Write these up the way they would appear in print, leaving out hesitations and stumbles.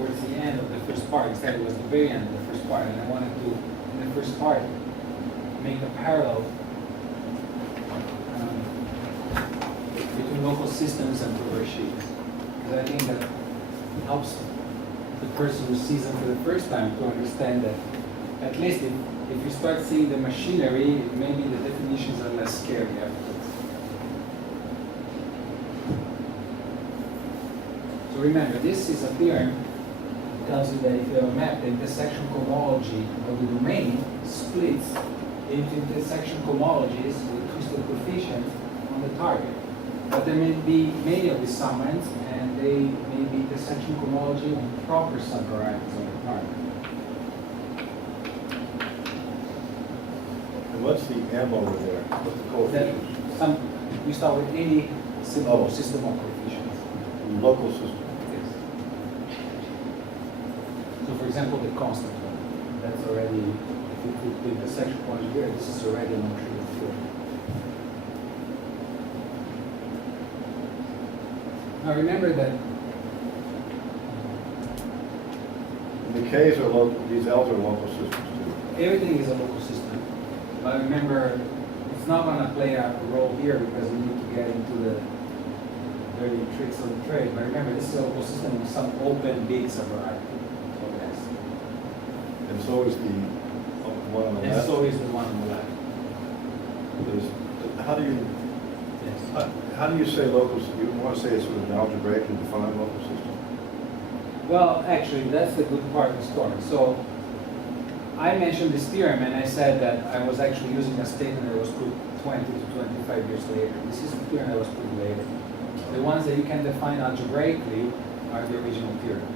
towards the end of the first part. Instead, it was the very end of the first part, and I wanted to, in the first part, make a parallel between local systems and perverse sheaves. Because I think that helps the person who sees them for the first time to understand that, at least if you start seeing the machinery, maybe the definitions are less scary afterwards. So remember, this is a theorem that tells you that if you have a map, the intersection cohomology of the domain splits into intersection cohomologies with twisted coefficient on the target. But there may be many of these summands, and they may be intersection cohomology on proper subvarieties on the target. And what's the M over there? What's the coefficient? You start with any simple system of coefficients. Local system. Yes. So for example, the constant one, that's already, if you put the intersection point here, this is already a non-trivial theorem. Now remember that The K's are local, these L's are local systems too. everything is a local system. But remember, it's not going to play a role here because we need to get into the dirty tricks of the trade. But remember, this is a local system with some open big subvariety. And so is the one on the And left. so is the one on the left. How do you Yes. how do you say local? You want to say it's sort of an algebraically defined local system? Well, actually, that's the good part of the story. So I mentioned this theorem, and I said that I was actually using a statement that was put 20 to 25 years later. This is the theorem that was put later. The ones that you can define algebraically are the original theorem.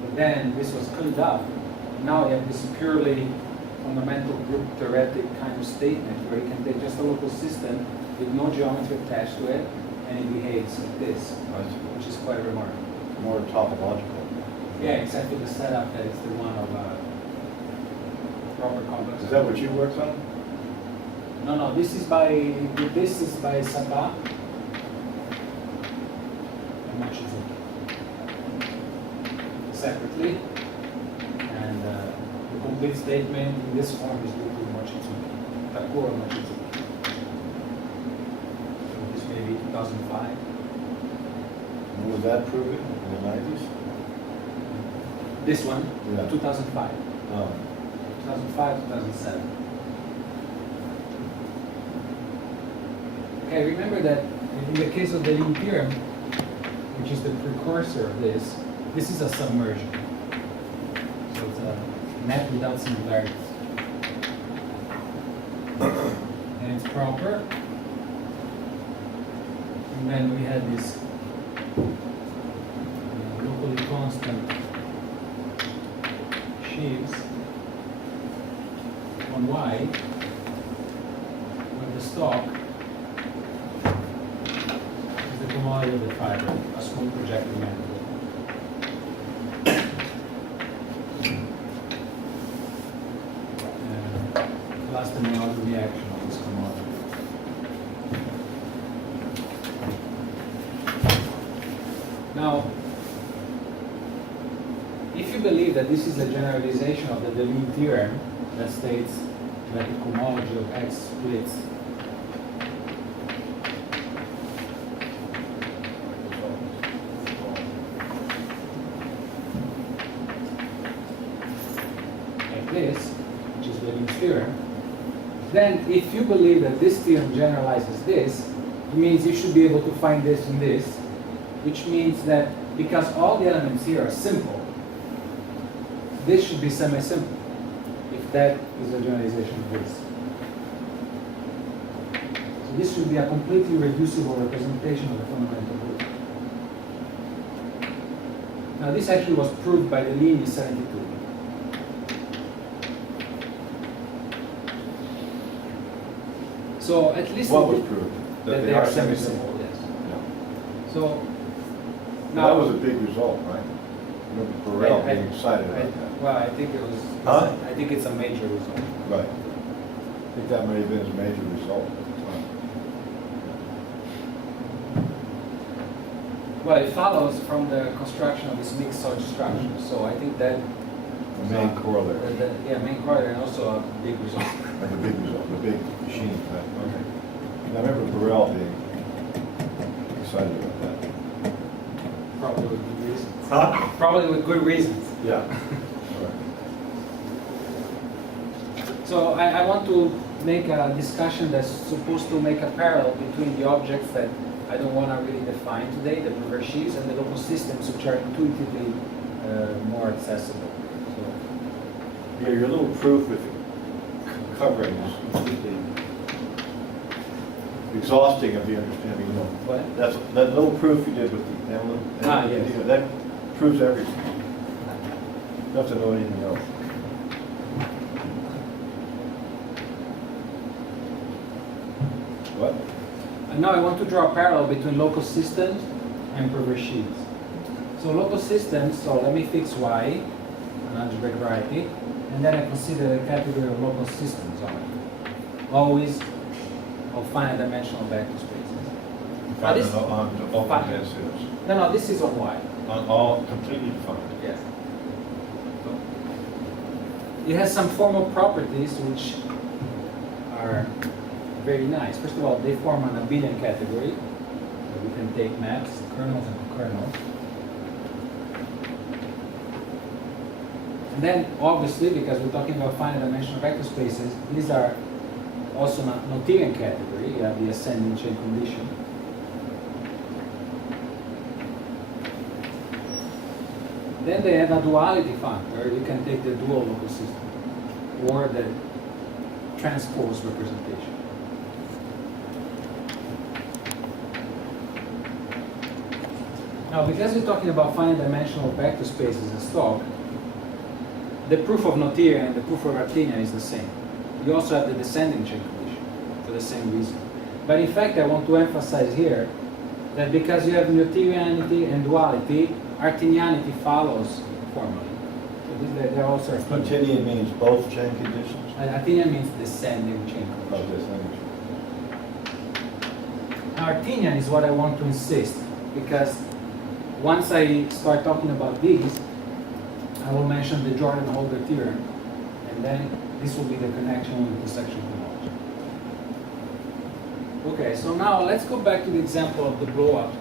But then this was cleaned up. Now you have this purely fundamental group theoretic kind of statement where you can take just a local system with no geometry attached to it, and it behaves like this, which is quite remarkable. More topological. Yeah, except for the setup that it's the one of proper complex. Is that what you worked on? No, this is by Saba. How much is it? Separately, and the complete statement in this form is due to Mochizuki, Takuro Mochizuki. So this may be 2005. And was that proven in the 90s? This one, Yeah. 2005. Oh. 2005, 2007. Okay, remember that in the case of the Ling theorem, which is the precursor of this is a submersion. So it's a map without singularities. And it's proper. And then we had this locally constant sheaves on Y, where the stock is the commodity of the fiber, a smooth projecting manifold. Plus the Maillard reaction of this commodity. Now, if you believe that this is a generalization of the Deleuze theorem that states that the cohomology of X splits like this, which is Deleuze theorem, then if you believe that this theorem generalizes this, it means you should be able to find this and this, which means that because all the elements here are simple, this should be semi-simple, if that is a generalization of this. So this should be a completely reducible representation of the fundamental group. Now this actually was proved by the Lean in 72. So at least What was proved? that they are semi-simple, yes. Yeah. So Now, that was a big result, right? Remember Burrell being excited about that. Well, I think it was. Huh? I think it's a major result. Right. I think that may have been his major result at the time. Well, it follows from the construction of this mixed such structure. So I think that The main corollary. yeah, main corollary and also a big result. And the big result, the big machine. Okay. And I remember Burrell being excited about that. Probably with good reasons. Huh? Probably with good reasons. Yeah. So I want to make a discussion that's supposed to make a parallel between the objects that I don't want to really define today, the perverse sheaves, and the local systems which are intuitively more accessible. So, Yeah, your little proof with the covering is completely exhausting of the understanding. You know. what? That little proof you did with the emblem. Yes. You know, that proves everything. You don't have to know anything else. What? And now I want to draw a parallel between local systems and perverse sheaves. So local systems, so let me fix Y, an algebraic variety, and then I consider the category of local systems on it. Always of finite dimensional vector spaces. Now this- On the open Fine. densities. No, this is on Y. On all completely defined. Yes. It has some formal properties which are very nice. First of all, they form an abelian category. So we can take maps, kernels and kernels. And then, obviously, because we're talking about finite dimensional vector spaces, these are also not Noetherian category. You have the ascending chain condition. Then they have a duality factor. You can take the dual local system or the transpose representation. Now, because we're talking about finite dimensional vector spaces in stock, the proof of Noetherian and the proof of Artinian is the same. You also have the descending chain condition for the same reason. But in fact, I want to emphasize here that because you have Noetherianity and duality, Artinianity follows formally. So they're also Artinian. Artinian means both chain conditions? Artinian means descending chain Oh, condition. this Now, Artinian is what I want to insist, because once I start talking about these, I will mention the Jordan-Holder theorem, and then this will be the connection with intersection homology. Okay, so now let's go back to the example of the blow-up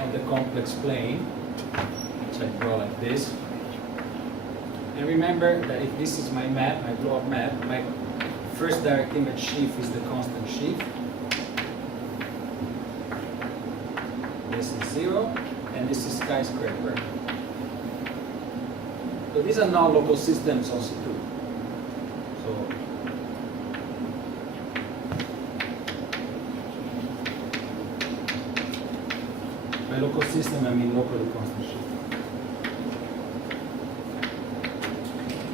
of the complex plane, which I draw like this. And remember that if this is my map, my blow-up map, my first direct image sheaf is the constant sheaf. This is 0, and this is skyscraper. So these are non-local systems also too. So by local system, I mean locally constant sheaf.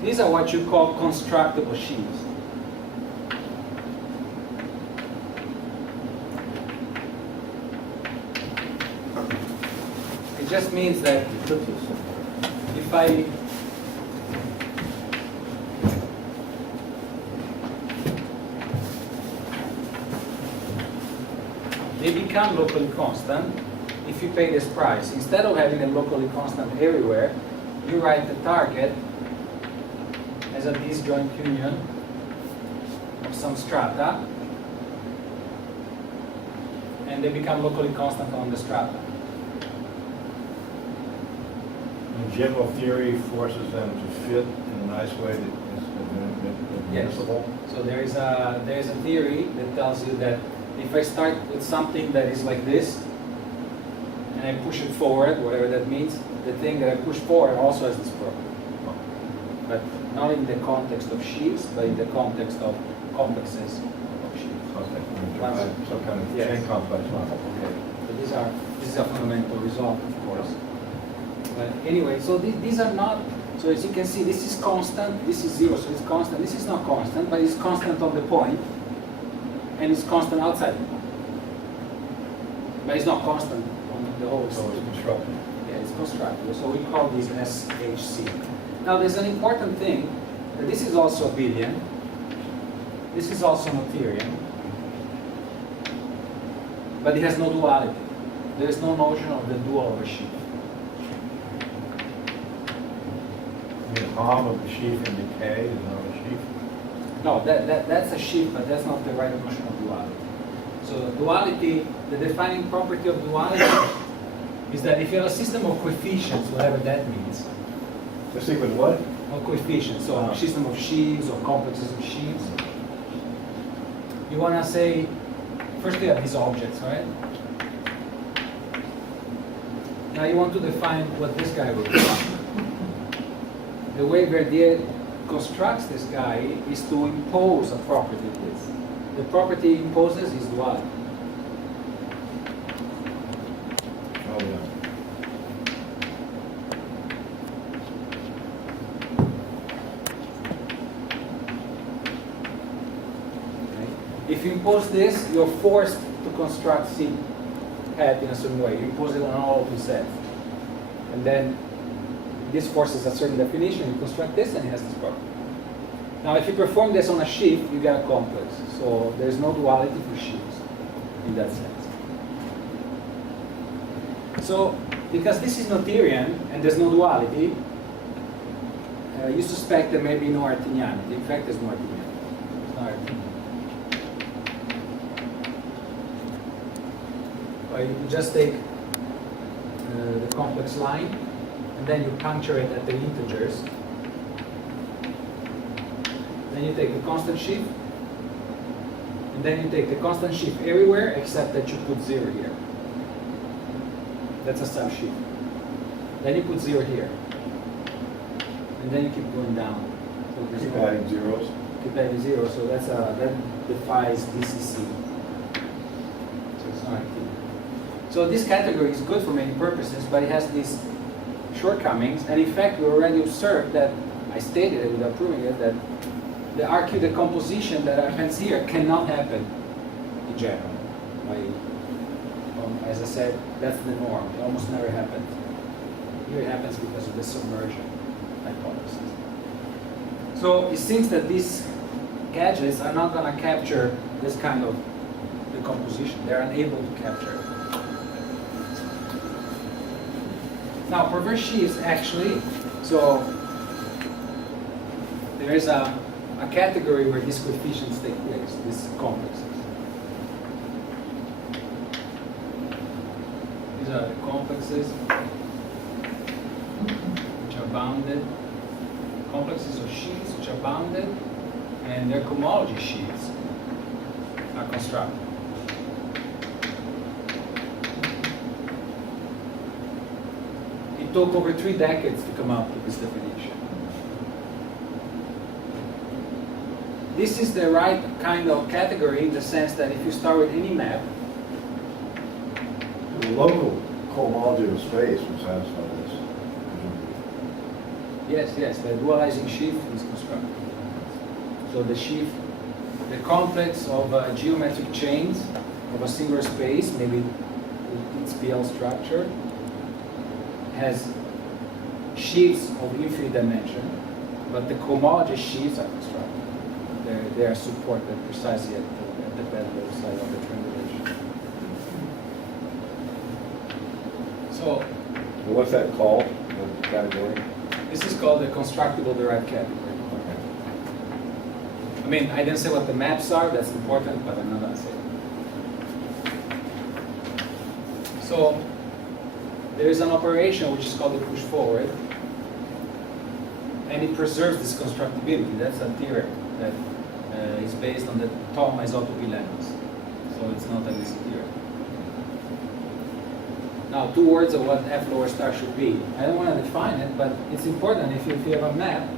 These are what you call constructible sheaves. It just means that if I they become locally constant if you pay this price. Instead of having a locally constant everywhere, you write the target as a disjoint union of some strata, and they become locally constant on the strata. And general theory forces them to fit in a nice way that is admissible. So there is a theory that tells you that if I start with something that is like this, and I push it forward, whatever that means, the thing that I push forward also has this property. But not in the context of sheaves, but in the context of complexes of sheaves. Okay. Some kind of Yes. chain complex model. Okay. So this is a fundamental result, of course. But anyway, so these are not, so as you can see, this is constant, this is 0, so it's constant. This is not constant, but it's constant of the point, and it's constant outside the point. But it's not constant on the whole So it's system. constructed. Yeah, it's constructible. So we call these SHC. Now there's an important thing, that this is also abelian, this is also Noetherian, but it has no duality. There is no notion of the dual of a sheaf. The harm of the sheaf and decay is not a sheaf. No, that's a sheaf, but that's not the right notion of duality. So duality, the defining property of duality is that if you have a system of coefficients, whatever that means, Let's see with what? or coefficients, so a system of sheaves or complexes of sheaves, you want to say, first you have these objects, right? Now you want to define what this guy will be. The way Verdier constructs this guy is to impose a property to this. The property he imposes is duality. Oh, yeah. Okay? If you impose this, you're forced to construct C hat in a certain way. You impose it on all of the sets. And then this forces a certain definition, you construct this and it has this property. Now if you perform this on a sheaf, you get a complex. So there's no duality for sheaves in that sense. So because this is Noetherian and there's no duality, you suspect there may be no Artinianity. In fact, there's no Artinianity. It's not Artinian. You just take the complex line and then you puncture it at the integers. Then you take the constant sheaf, and then you take the constant sheaf everywhere except that you put 0 here. That's a subsheaf. Then you put 0 here. And then you keep going down. So there's Keep no- adding zeros. Keep adding 0, so that defies DCC. So it's not active. So this category is good for many purposes, but it has these shortcomings. And in fact, we already observed that, I stated it without proving it, that the RQ decomposition that happens here cannot happen in general. As I said, that's the norm. It almost never happens. Here it happens because of the submersion hypothesis. So it seems that these gadgets are not going to capture this kind of decomposition. They're unable to capture it. Now, perverse sheaves actually, so there is a category where these coefficients take place, these complexes. These are the complexes which are bounded, complexes of sheaves which are bounded, and their cohomology sheaves are constructed. It took over 3 decades to come up with this definition. This is the right kind of category in the sense that if you start with any map, The local cohomology of space would satisfy this. yes, the dualizing sheaf is constructed. So the sheaf, the complex of geometric chains of a singular space, maybe its PL structure, has sheaves of infinite dimension, but the cohomology sheaves are constructed. They are supported precisely at the bedrock side of the triangulation. So What's that called, the category? this is called the constructible derived category. Okay. I mean, I didn't say what the maps are, that's important, but I'm not going to say it. So there is an operation which is called the push forward, and it preserves this constructibility. That's a theorem that is based on the Thom isotopy lemmas. So it's not an easy theorem. Now, 2 words of what F lower star should be. I don't want to define it, but it's important. If you have a map,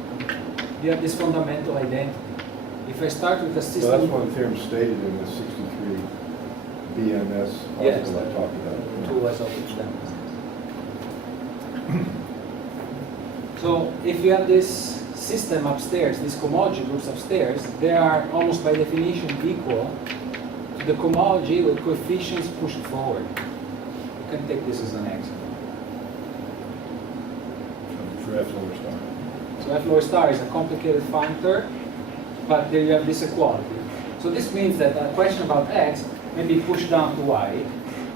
you have this fundamental identity. If I start with a So system... that's one theorem stated in the 63 BMS Yes, article I talked about. 2 isotopy lemmas. So if you have this system upstairs, these cohomology groups upstairs, they are almost by definition equal to the cohomology with coefficients pushed forward. You can take this as an X. For F lower star. So F lower star is a complicated functor, but there you have this equality. So this means that a question about X maybe push down to y.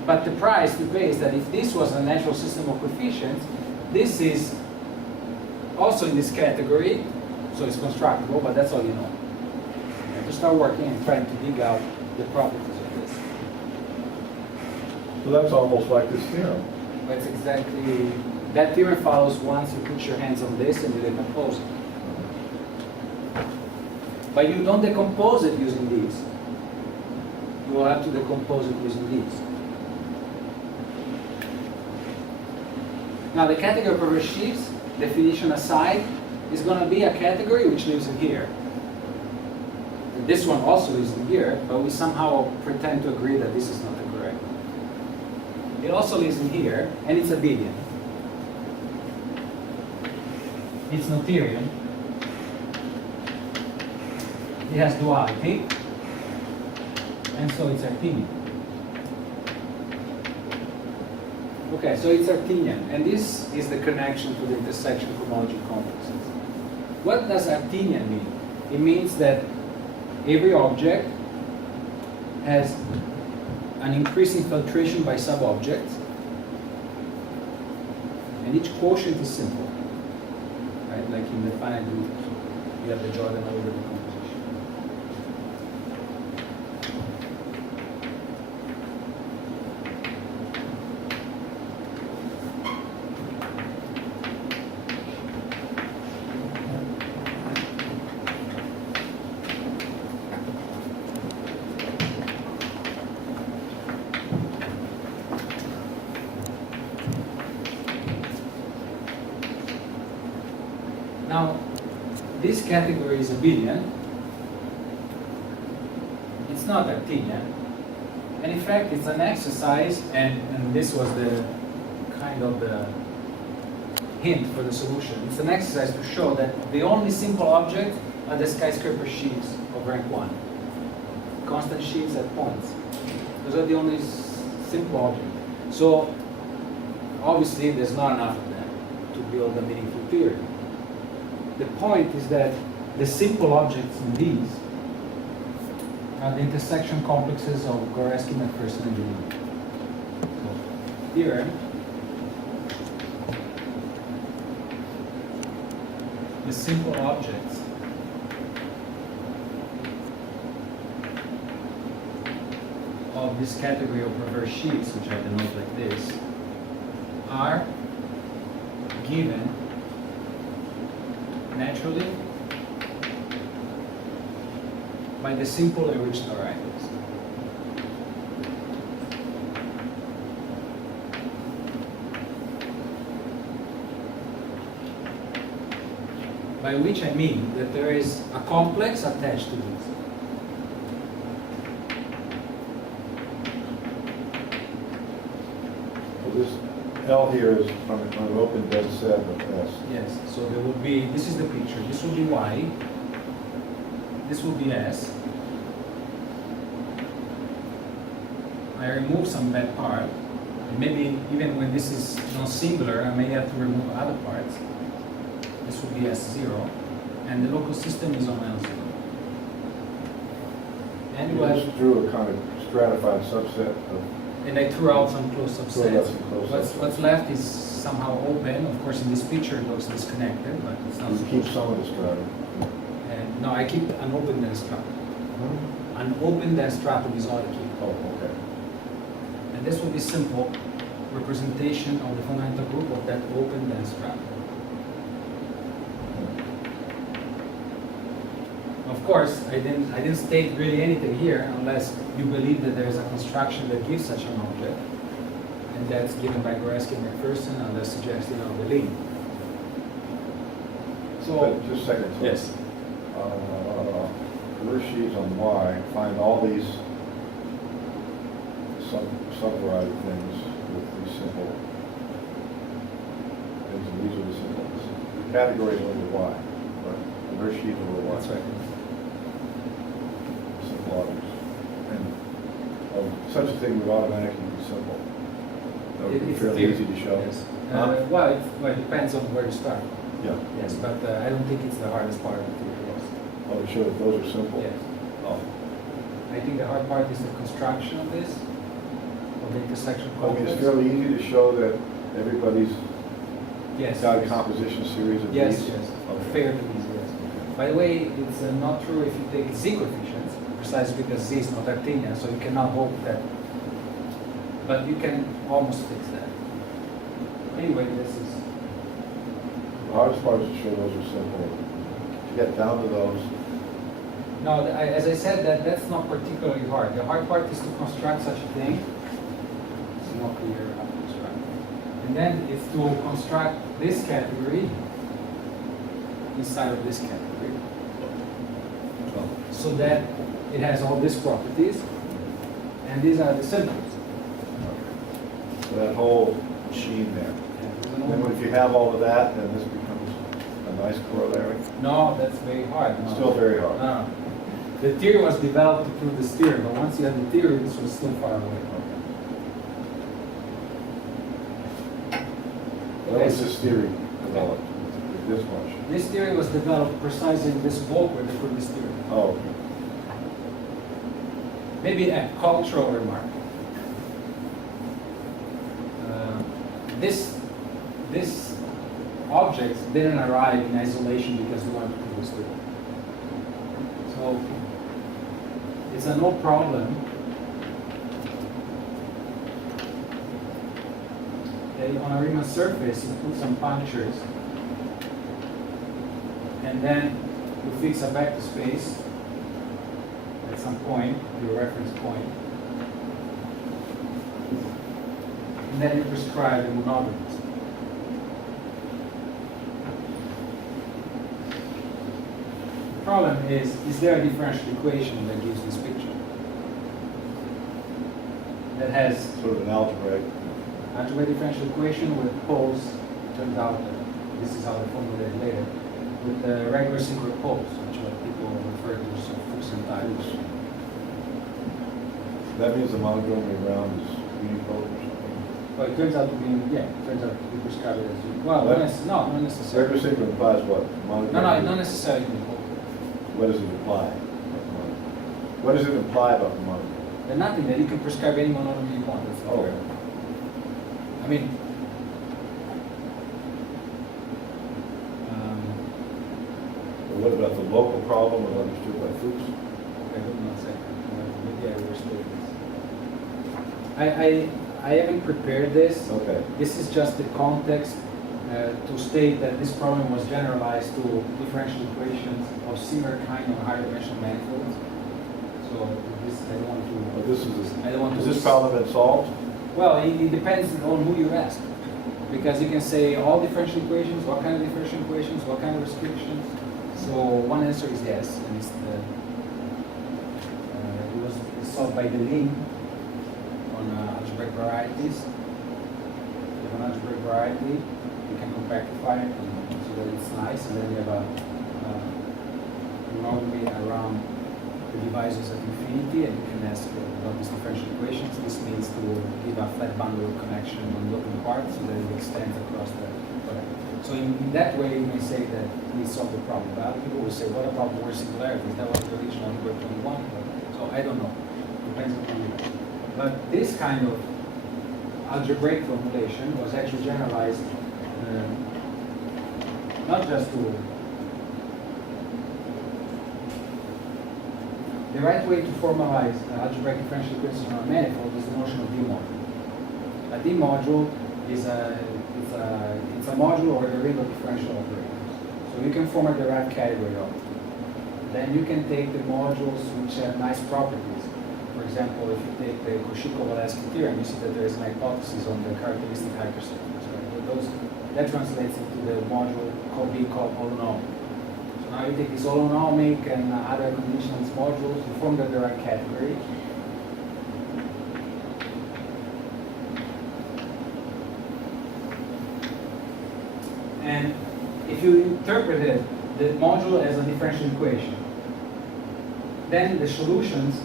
But the price to pay is that if this was a natural system of coefficients, this is also in this category, so it's constructible, but that's all you know. You have to start working and trying to dig out the properties of this. So that's almost like this theorem. That's exactly, that theorem follows once you put your hands on this and you decompose it. But you don't decompose it using these. You will have to decompose it using these. Now the category of perverse sheaves, definition aside, is going to be a category which lives in here. And this one also lives in here, but we somehow pretend to agree that this is not the correct one. It also lives in here, and it's abelian. It's noetherian. It has duality, and so it's Artinian. Okay, so it's Artinian, and this is the connection to the intersection cohomology complexes. What does Artinian mean? It means that every object has an increasing filtration by sub-objects, and each quotient is simple, right? Like in the finite group, you have the Jordan order decomposition. Now, this category is abelian. It's not Artinian. And in fact, it's an exercise, and this was the kind of the hint for the solution. It's an exercise to show that the only simple objects are the skyscraper sheaves of rank 1. Constant sheaves at points. Those are the only simple objects. So, obviously, there's not enough of them to build a meaningful theory. The point is that the simple objects in these are the intersection complexes of Goreski, McPherson, and Deligne. So, theorem. The simple objects of this category of perverse sheaves, which I denote like this, are given naturally by the simple original writings. By which I mean that there is a complex attached to this. So this L here is from an open dead set of S. Yes, so there will be, this is the picture, this will be Y, this will be S. I remove some bad part, and maybe even when this is non-singular, I may have to remove other parts. This will be S0, and the local system is on L0. And You you have, just drew a kind of stratified subset of. and I threw out some closed subsets. Close What's left is somehow open. Of course, in this picture it looks disconnected, but it's not. You keep supposed some of the strata. to. And no, I keep an open dense stratum. An open dense stratum is all I keep. Oh, okay. And this will be simple representation of the fundamental group of that open dense stratum. Of course, I didn't state really anything here unless you believe that there is a construction that gives such an object, and that's given by Goreski and McPherson and the suggestion of the link. So, But just a second. So, yes. Perverse sheaves on Y, find all these sub-variety things with these simple things, and these are the simple ones. Categories over Y, right? Perverse sheaves over Y. That's right. Simple objects. And such a thing would automatically be simple. That would be It's a fairly theory. easy to show. Yes. Huh? Well, it depends on where you start. Yeah. Yes, but I don't think it's the hardest part of the theory. Oh, to show that those are simple? Yes. Oh. I think the hard part is the construction of this, of the intersection I mean, complex. it's fairly easy to show that everybody's Yes. got a yes. composition series of Yes, these. yes. Okay. Fairly easy, yes. By the way, it's not true if you take Z coefficients, precisely because Z is not actinian, so you cannot hope that, but you can almost fix that. Anyway, this is, The hardest part is to show those are simple. To get down to those, no, as I said, that's not particularly hard. The hard part is to construct such a thing. It's not clear how to construct. And then it's to construct this category inside of this category. So that it has all these properties, and these are the symbols. so that whole sheen there. Then if you have all of that, then this becomes a nice corollary. No, that's very hard. No. Still very hard. No. The theory was developed to prove this theory, but once you had the theory, this was still far away. What was this theory developed? This much? This theory was developed precisely in this bulk where they put this theory. Oh, okay. Maybe a cultural remark. This objects didn't arrive in isolation because we wanted to prove this theory. So it's a no problem that on a Riemann surface you put some punctures and then you fix a vector space at some point, your reference point, and then you prescribe the monogamous. The problem is there a differential equation that gives this picture? That has Sort of an algebraic. algebraic differential equation with poles, turns out that this is how they formulate it later, with the regular synchro poles, which are people refer to as Fuchsian types. That means the monogamy around is unipole or something. But it turns out to be, yeah, it turns out to be prescribed as, well, What? not necessarily. Regular synchro implies what? No, not necessarily unipole. What does it imply? What does it imply about the monogamy? There's nothing that you can prescribe any monogamy you want. That's the Oh. theory. I mean, But what about the local problem as understood by Fuchs? okay, hold on a second. Maybe I overstated this. I haven't prepared this. Okay. This is just the context to state that this problem was generalized to differential equations of similar kind on higher dimensional manifolds. So this, I don't want to. Well, this is, I don't want has to. this problem been solved? Well, it depends on who you ask. Because you can say all differential equations, what kind of differential equations, what kind of restrictions. So one answer is yes, and it's it was solved by the Lin on algebraic varieties. You have an algebraic variety, you can compactify it so that it's nice, and then you have a monogamy around the divisors at infinity, and you can ask about these differential equations. This means to give a flat bundle connection on the open part so that it extends across the whatever. So in that way, you may say that we solved the problem. But other people will say, what about more singularities? That was the original number 21. So I don't know. Depends on who you ask. But this kind of algebraic formulation was actually generalized not just to the right way to formalize algebraic differential equations on a manifold is the notion of D-module. A D-module is it's a module or a ring of differential operators. So you can form a derived category of it. Then you can take the modules which have nice properties. For example, if you take the Cauchy-Kovalevsky theorem, you see that there is an hypothesis on the characteristic hypersurface. Right? That translates into the module being called holonomic. So now you take this holonomic and other conditions modules, you form the derived category. And if you interpreted the module as a differential equation, then the solutions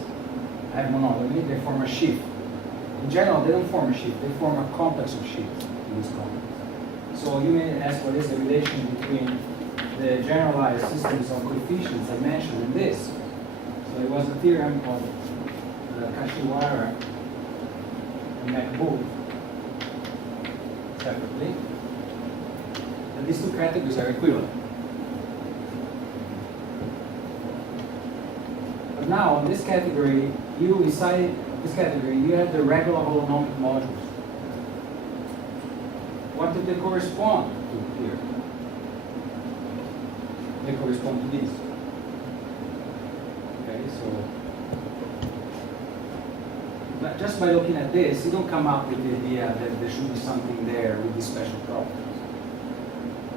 have monogamy, they form a sheaf. In general, they don't form a sheaf, they form a complex of sheaves in this complex. So you may ask what is the relation between the generalized systems of coefficients I mentioned in this. So it was the theorem of Kashiwara and MacBook separately. And these two categories are equivalent. But now, in this category, inside this category, you have the regular holonomic modules. What do they correspond to here? They correspond to these. Okay, so but just by looking at this, you don't come up with the idea that there should be something there with these special properties.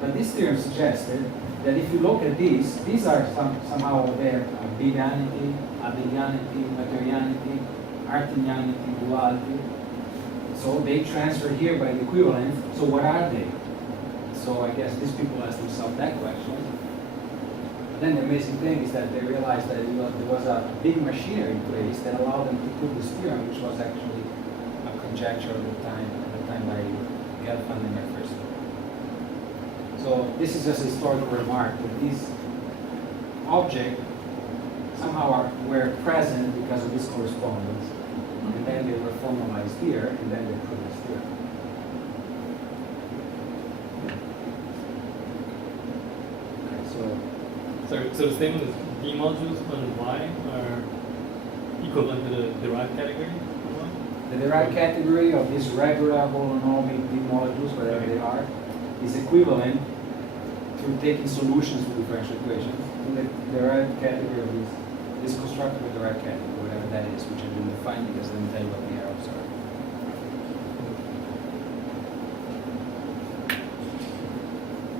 But this theorem suggested that if you look at these are somehow there bilianity, abelianity, materianity, artinianity, duality. So they transfer here by the equivalent. So what are they? So I guess these people ask themselves that question. But then the amazing thing is that they realized that there was a big machinery in place that allowed them to prove this theorem, which was actually a conjecture at the time by Gelfand and McPherson. So this is just a historical remark that these objects somehow were present because of this correspondence, and then they were formalized here, and then they proved this theorem. Okay, so the statement is D modules on Y are equivalent to the derived category? The derived category of these regular holonomic D modules, whatever they are, is equivalent to taking solutions to differential equations to the derived category of this constructible derived category, whatever that is, which I didn't define because I didn't tell you what the arrows are.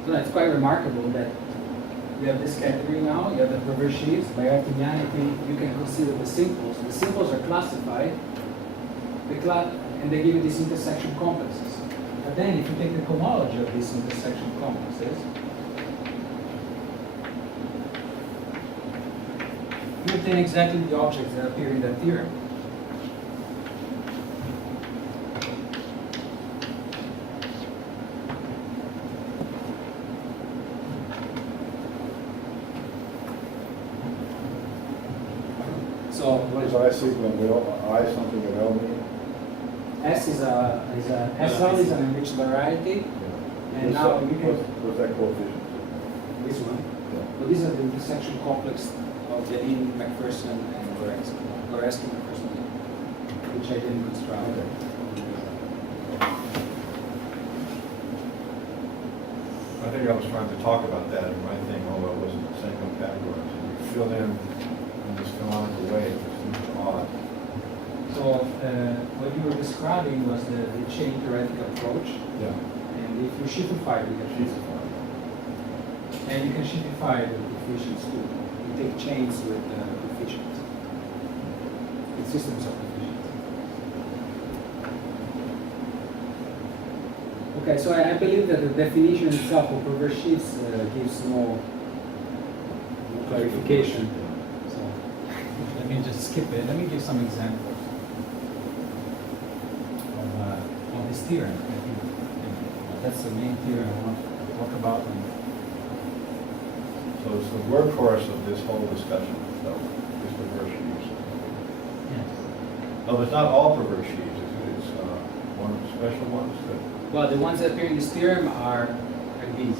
So it's quite remarkable that you have this category now, you have the perverse sheaves. By Artinianity, you can consider the simples. The simples are classified, and they give you these intersection complexes. But then if you take the cohomology of these intersection complexes, you obtain exactly the objects that appear in that theorem. So What is I sequence of L, I something of L mean? S is SL is an enriched variety, and What's now that- you can What's that coefficient? this one. Yeah. So these are the intersection complex of the in McPherson and Goreski McPherson, which I didn't construct. I think I was trying to talk about that in my thing, although it wasn't the same category. You fill in this canonical way, it seems odd. So what you were describing was the chain theoretic approach, Yeah. and if you sheafify, you can sheafify. And you can sheafify the coefficients too. You take chains with coefficients, with systems of coefficients. Okay, so I believe that the definition itself of perverse sheaves gives no clarification. So let me just skip it. Let me give some examples of this theorem. I think that's the main theorem I want to talk about. So it's the workhorse of this whole discussion, so is perverse sheaves. Yes. No, it's not all perverse sheaves, it's one special ones that. Well, the ones that appear in this theorem are these.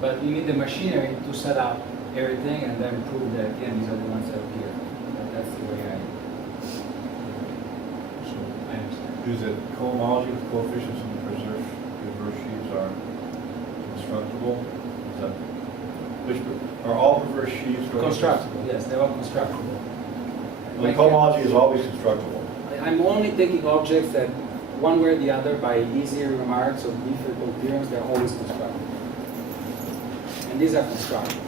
But you need the machinery to set up everything and then prove that, again, these are the ones that appear. That's the way I understand. Is it cohomology with coefficients in the perverse sheaves are constructible? Is that, which, are all perverse sheaves Constructible, yes, they're all constructible. Well, cohomology is always constructible. I'm only taking objects that, one way or the other, by easier remarks or difficult theorems, they're always constructible. And these are constructible.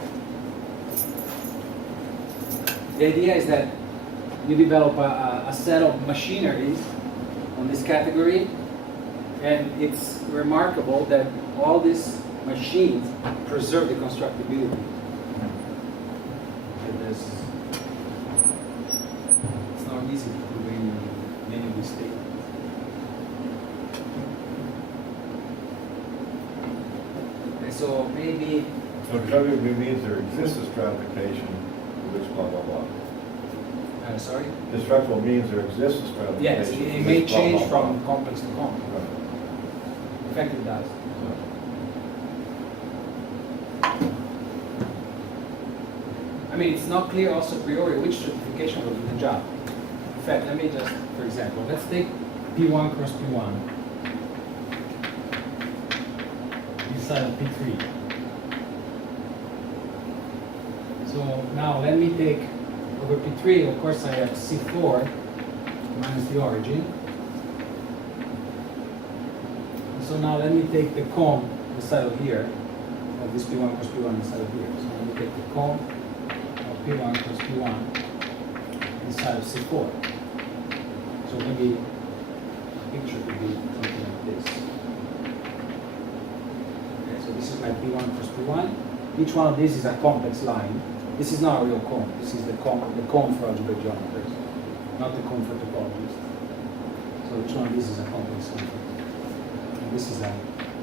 The idea is that you develop a set of machineries on this category, and it's remarkable that all these machines preserve the constructibility. It's not easy to prove many of these statements. And so maybe So W means there exists a stratification for which blah, blah, blah. Sorry? Destructible means there exists a stratification. Yes, it may change from complex to complex. In fact, it does. I mean, it's not clear also a priori which stratification will do the job. In fact, let me just, for example, let's take P1 cross P1 inside of P3. So now let me take over P3, of course I have C4 minus the origin. So now let me take the comb inside of here, of this P1 cross P1 inside of here. So let me take the comb of P1 cross P1 inside of C4. So maybe the picture could be something like this. Okay, so this is my P1 cross P1. Each one of these is a complex line. This is not a real comb. This is the comb for algebraic geometers, not the comb for topologists. So each one of these is a complex line. And this is a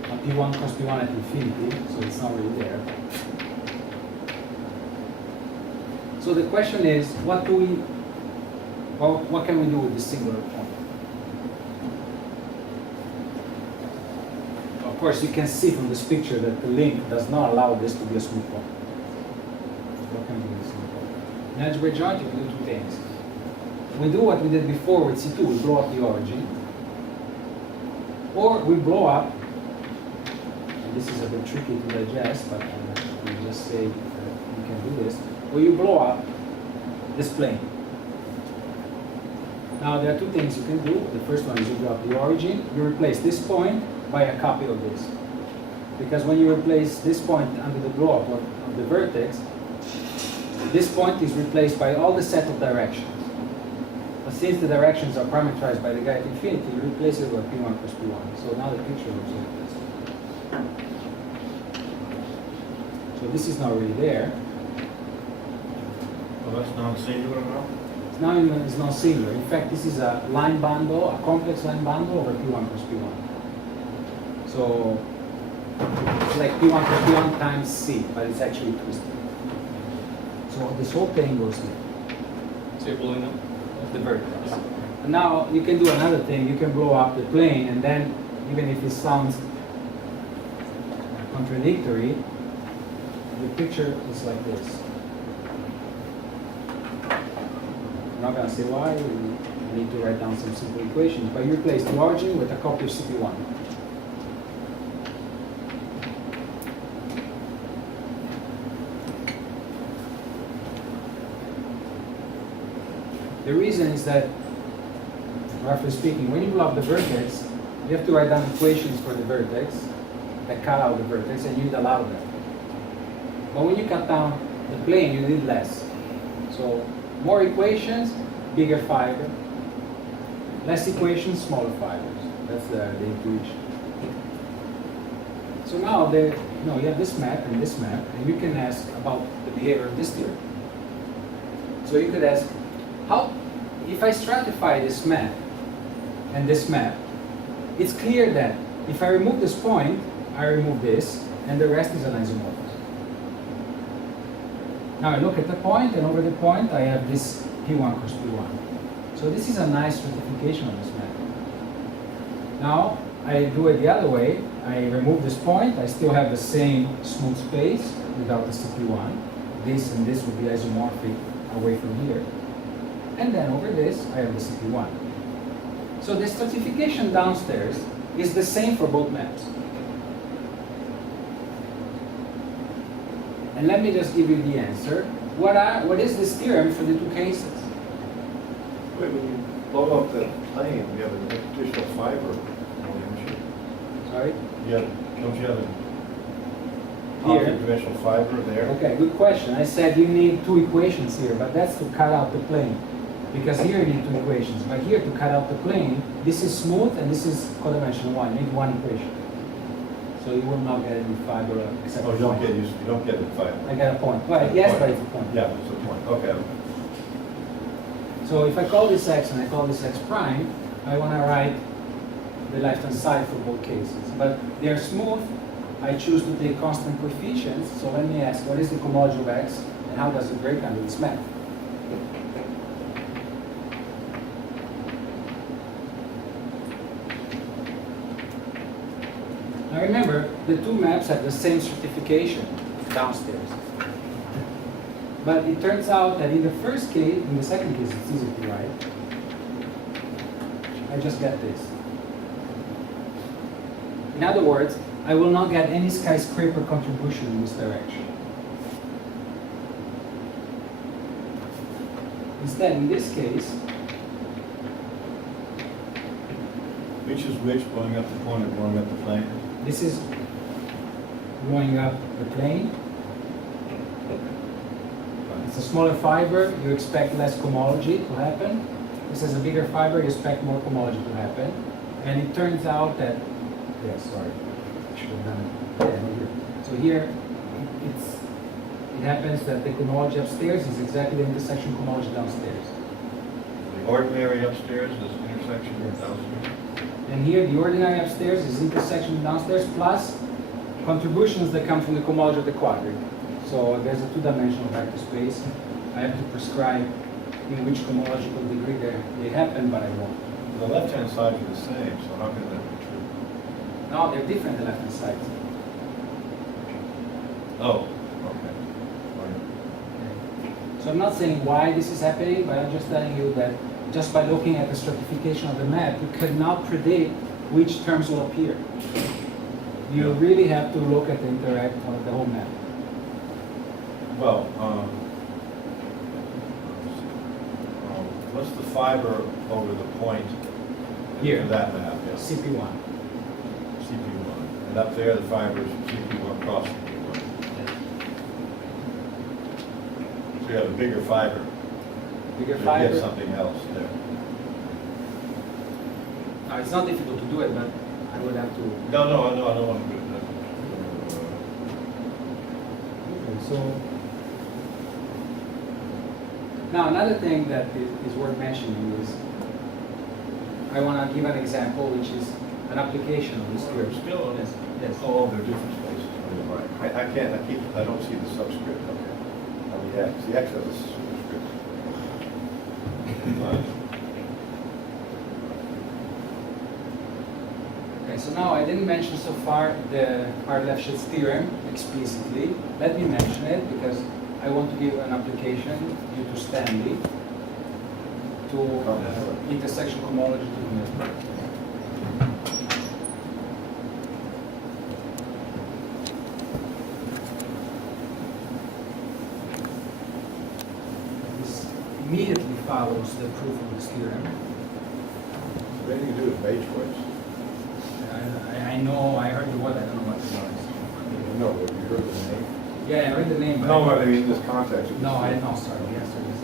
P1 cross P1 at infinity, so it's not really there. So the question is, what can we do with this singular point? Of course, you can see from this picture that the link does not allow this to be a smooth point. What can we do with this smooth point? In algebraic geometry, we do two things. We do what we did before with C2, we blow up the origin. Or we blow up, and this is a bit tricky to digest, but we just say you can do this, or you blow up this plane. Now there are two things you can do. The first one is you blow up the origin, you replace this point by a copy of this. Because when you replace this point under the blow up of the vertex, this point is replaced by all the set of directions. But since the directions are parameterized by the guy at infinity, you replace it with P1 plus P1. So now the picture looks like this. So this is not really there. Well, that's non-singular now? Now it's not singular. In fact, this is a line bundle, a complex line bundle over P1 plus P1. So it's like P1 plus P1 times C, but it's actually twisted. So this whole thing goes here. So you're blowing up? The vertex. And now you can do another thing. You can blow up the plane, and then even if it sounds contradictory, the picture is like this. I'm not going to say why. We need to write down some simple equations, but you replace the origin with a copy of CP1. The reason is that, roughly speaking, when you blow up the vertex, you have to write down equations for the vertex that cut out the vertex, and you need a lot of them. But when you cut down the plane, you need less. So more equations, bigger fiber. Less equations, smaller fibers. That's the intuition. So now you have this map, and you can ask about the behavior of this theory. So you could ask, how, if I stratify this map and this map, it's clear that if I remove this point, I remove this, and the rest is an isomorphism. Now I look at the point, and over the point I have this P1 cross P1. So this is a nice stratification of this map. Now I do it the other way. I remove this point, I still have the same smooth space without the CP1. This and this would be isomorphic away from here. And then over this, I have the CP1. So the stratification downstairs is the same for both maps. And let me just give you the answer. What is this theorem for the two cases? Wait, when you blow up the plane, you have an additional fiber, don't you? Sorry? Don't you have a Here. dimensional fiber there? Okay, good question. I said you need two equations here, but that's to cut out the plane. Because here you need two equations, but here to cut out the plane, this is smooth and this is codimensional one. You need one equation. So you will not get any fiber except Oh, for you don't point. you don't get a fiber. I get a point. Well, yes, but it's a point. Yeah, it's a point, okay. So if I call this x and I call this x prime, I want to write the left-hand side for both cases. But they're smooth. I choose to take constant coefficients. So let me ask, what is the comodulo of x and how does it break under this map? Now remember, the two maps have the same certification downstairs. But it turns out that in the first case, in the second case, it's easy to write. I just get this. In other words, I will not get any skyscraper contribution in this direction. Instead, in this case, Which is which, going up the point or going up the plane? this is going up the plane. It's a smaller fiber, you expect less cohomology to happen. This is a bigger fiber, you expect more cohomology to happen. And it turns out that, sorry, I should have done it. Yeah, here. So here, it happens that the cohomology upstairs is exactly the intersection cohomology downstairs. The ordinary upstairs is intersection downstairs? And here, the ordinary upstairs is intersection downstairs plus contributions that come from the cohomology of the quadrant. So there's a two-dimensional vector space. I have to prescribe in which cohomological degree they happen, but I won't. The left-hand sides are the same, so how can that be true? No, they're different, the left-hand sides. Oh, okay. So I'm not saying why this is happening, but I'm just telling you that just by looking at the stratification of the map, you cannot predict which terms will appear. You really have to look at the interact of the whole map. Well, what's the fiber over the point Here. for that map? Yeah. CP1. CP1. And up there, the fiber is CP1 cross CP1. So you have a bigger fiber. Bigger You fiber. get something else there. Now, it's not difficult to do it, but I would have to. No, I don't want to do that. Okay, so now another thing that is worth mentioning is I want to give an example, which is an application of this theorem. Still, Yes. Yes. oh, they're different spaces. Oh, you're right. I don't see the subscript. Okay. Oh, the X. The X has a subscript. Okay, so now I didn't mention so far the Hard-Lefschetz theorem explicitly. Let me mention it because I want to give an application due to Stanley to intersection cohomology to the middle. This immediately follows the proof of this theorem. Maybe you do it page choice. I know, I heard the word, I don't know what it was. No, but you heard the name. Yeah, I heard the name, but. No, I mean in this context. No, I didn't know, sorry, yes, it was.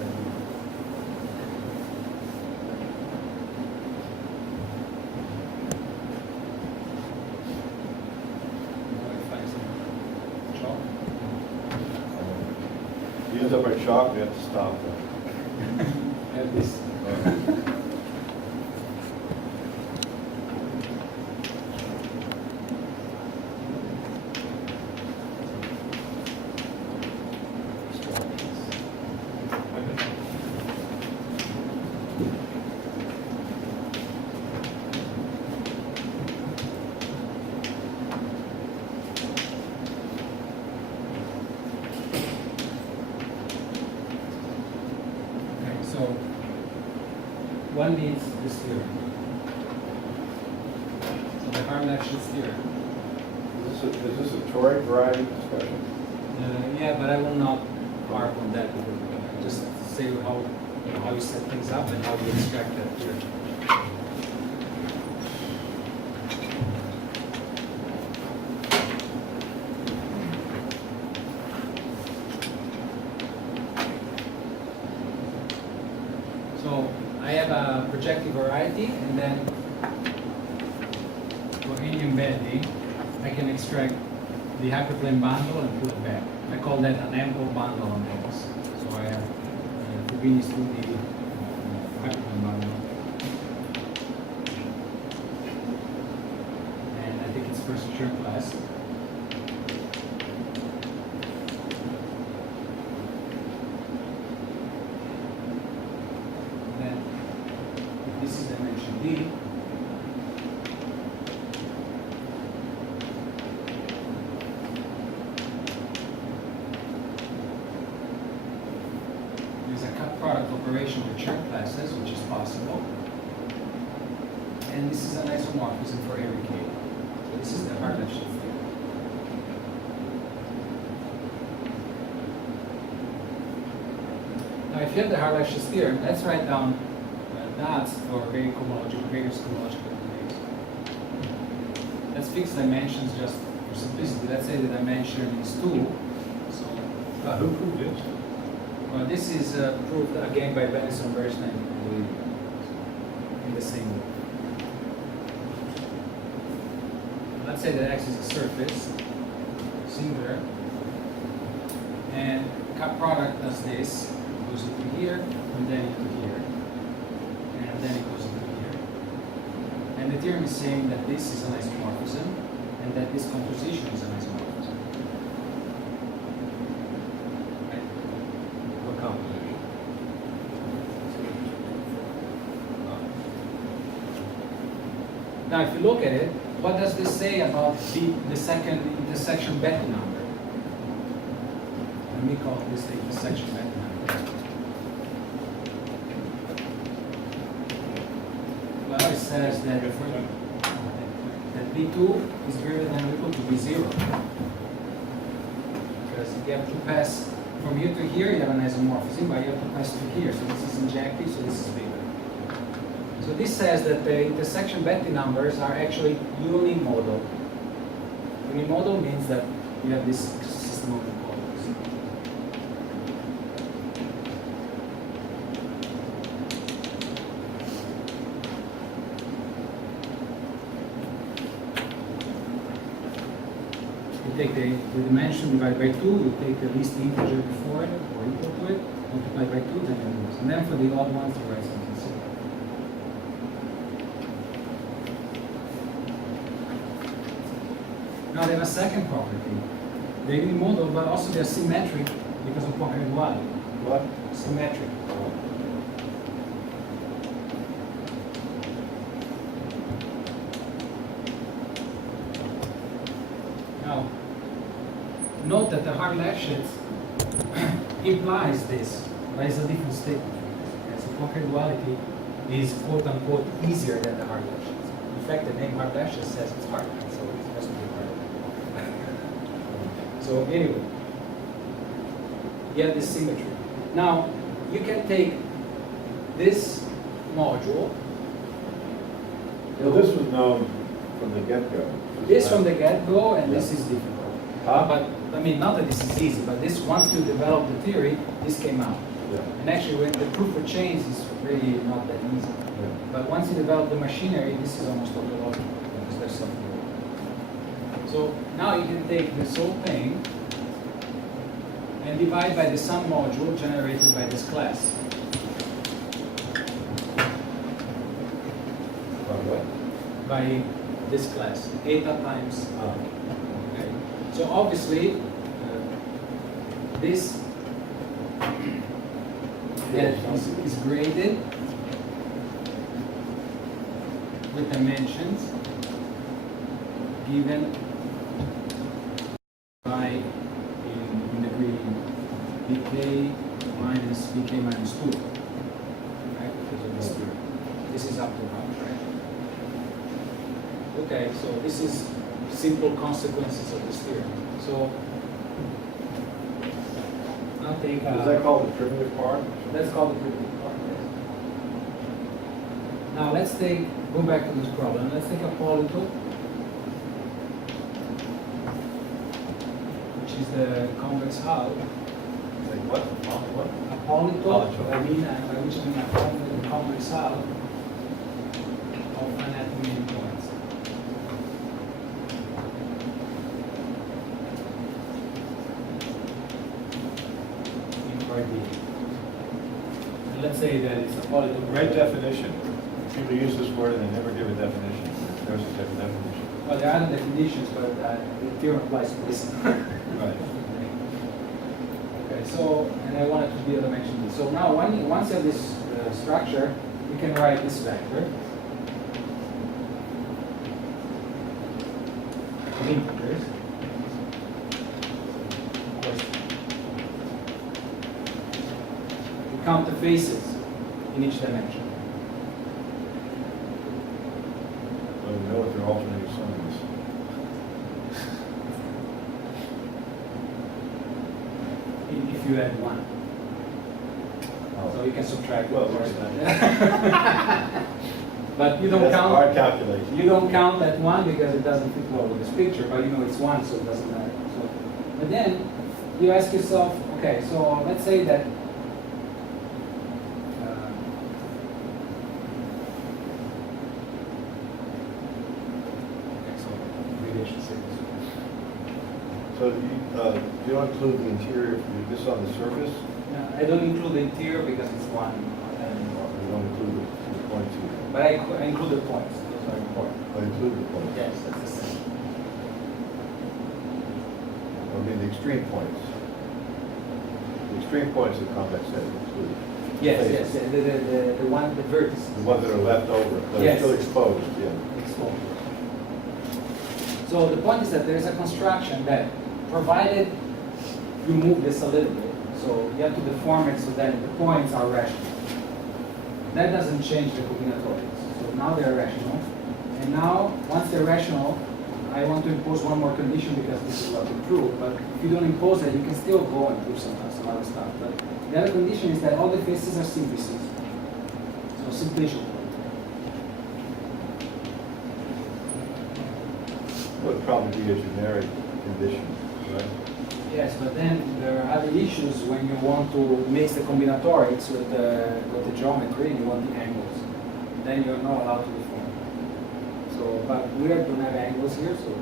He ends up at chalk, we have to stop them. I have this. So one needs this theorem. So the Hard-Lefschetz theorem. Is this a toric variety discussion? Yeah, but I will not harp on that. Just say how you set things up and how you extract that theorem. So I have a projective variety, and then for any embedding, I can extract the hyperplane bundle and put it back. I call that an ample bundle on those. So I have Fubini's 2D hyperplane bundle. And I think it's first Chern class. This is dimension D. generation with Chern classes, which is possible. And this is an isomorphism for every K. So this is the Hartleb-Schitz theorem. Now, if you have the Hartleb-Schitz theorem, let's write down dots for various cohomological domains. Let's fix dimensions just for simplicity. Let's say the dimension is 2. So, Who proved this? well, this is proved again by Benison-Bernstein, I believe, in the same way. Let's say that X is a surface, singular, and cut product does this, goes into here, and then into here, and then it goes into here. And the theorem is saying that this is an isomorphism, and that this composition is an isomorphism. Right? What composition? Now, if you look at it, what does this say about the second intersection Bethe number? Let me call this the intersection Bethe number. Well, it says that B2 is greater than or equal to B0. Because if you have to pass from here to here, you have an isomorphism, but you have to pass to here. So this is injective, so this is bigger. So this says that the intersection Bethe numbers are actually unimodal. Unimodal means that you have this system of equalities. You take the dimension divided by 2, you take the least integer before it or equal to it, multiply by 2, then you lose. And then for the odd ones, you write something similar. Now they have a second property. They're unimodal, but also they're symmetric because of Poincare duality. What? Symmetric. Now, note that the Hartleb-Schitz implies this, but it's a different statement. So Poincare duality is quote unquote easier than the Hartleb-Schitz. In fact, the name Hartleb-Schitz says it's hard, so it must be hard. So anyway, you have this symmetry. Now, you can take this module. Well, this was known from the get-go. This from the get-go, and this is difficult. Huh? But I mean, not that this is easy, but this, once you develop the theory, this came out. Yeah. And actually, when the proof for chains is really not that easy. Yeah. But once you develop the machinery, this is almost tautological because there's something. So now you can take this whole thing and divide by the sum module generated by this class. By this class, eta times. Okay. So obviously, this is graded with dimensions given by in the green bk minus 2, right? Because of this theorem. This is up to half, right? Okay, so this is simple consequences of this theorem. So I'll take. Is that called the primitive part? That's called the primitive part. Yes. Now let's go back to this problem. Let's take a polytope, which is the convex hull. Like what? What? A polytope, I mean, by which I mean a convex hull of anatomy and points. In part B. And let's say that it's a polytope. Great definition. People use this word and they never give a definition. There's a different definition. Well, there are other definitions, but the theorem applies to this. Right. Okay, so, and I wanted to be able to mention this. So now, once you have this structure, you can write this vector. Integers. Of course, you count the faces. in each dimension. So we know what their alternating sum is. If you add 1. So you can subtract it, Well, of course. yeah. But you don't That's a hard count. calculation. You don't count that 1 because it doesn't fit well with this picture. But you know it's 1, so it doesn't matter. So, but then you ask yourself, okay, so let's say that. Okay, so maybe I should say this. So you don't include the interior, this on the surface? No, I don't include the interior because it's 1. You don't include the points either? But I include the points. Those are important. I include the points? Yes, that's the same. I mean, the extreme points. The extreme points that convex head include. Yes, Faces. yes, the one, the vertices. The ones that are left over, that are Yes. still exposed, yeah. Exposed. So the point is that there is a construction that, provided you move this a little bit, so you have to deform it so that the points are rational. That doesn't change the combinatorics. So now they're rational. And now, once they're rational, I want to impose one more condition because this is what we prove. But if you don't impose it, you can still go and prove some other stuff. But the other condition is that all the faces are simplices. So simplicial. Would probably be a generic condition, right? Yes, but then there are other issues when you want to mix the combinatorics with the geometry and you want the angles. Then you're not allowed to deform. So, but we don't have angles here, so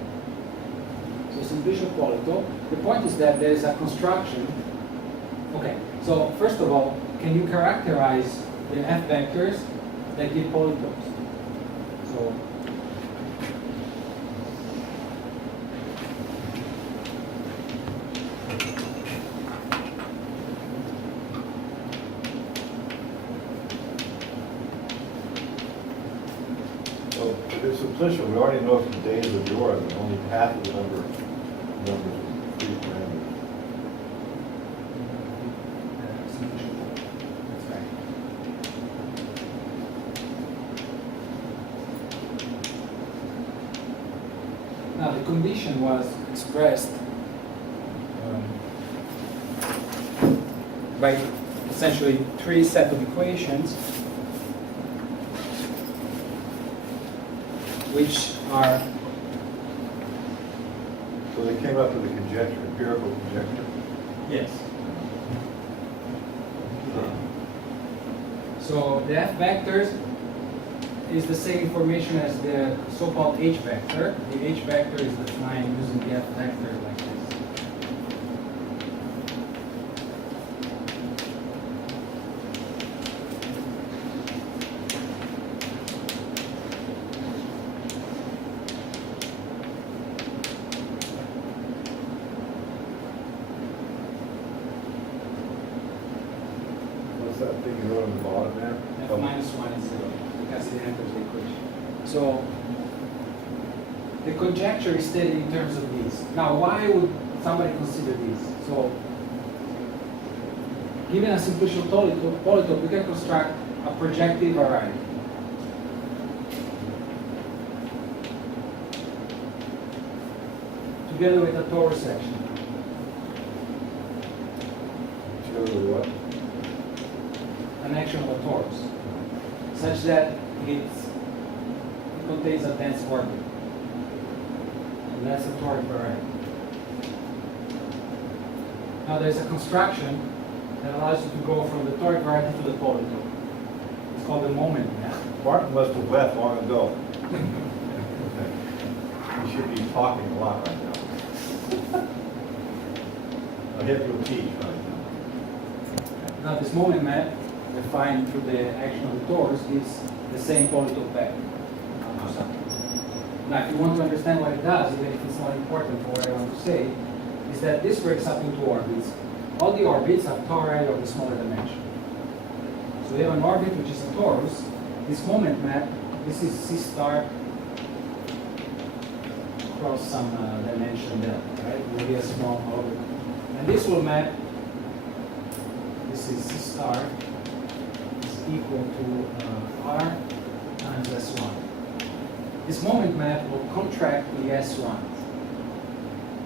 simplicial qualito. The point is that there is a construction. Okay, so first of all, can you characterize the F vectors that give polytopes? So. So if it's simplicial, we already know from days of yore that only half of the numbers are free parameters. That's right. Now the condition was expressed by essentially 3 sets of equations, which are So they came up with a conjecture, empirical conjecture. yes. So the F vectors is the same information as the so-called H vector. The H vector is defined using the F vector like this. What's that thing you wrote on the bottom there? F minus 1 is 0 because it enters the equation. So the conjecture is stated in terms of these. Now, why would somebody consider these? So, given a simplicial polytope, we can construct a projective variety. Together with a torus section. Together with what? An action of a torus, such that it contains a dense orbit. And that's a toric variety. Now there's a construction that allows you to go from the toric variety to the polytope. It's called the moment map. Martin must have left long ago. He should be talking a lot right now. I have to teach right now. Now this moment map, defined through the action of the torus, gives the same polytope vector. Now, if you want to understand what it does, even if it's not important for what I want to say, is that this breaks up into orbits. All the orbits are tori of the smaller dimension. So we have an orbit which is a torus. This moment map, this is C star across some dimension delta, right? It will be a small orbit. And this will map, this is C star, this equal to R times S1. This moment map will contract the S1.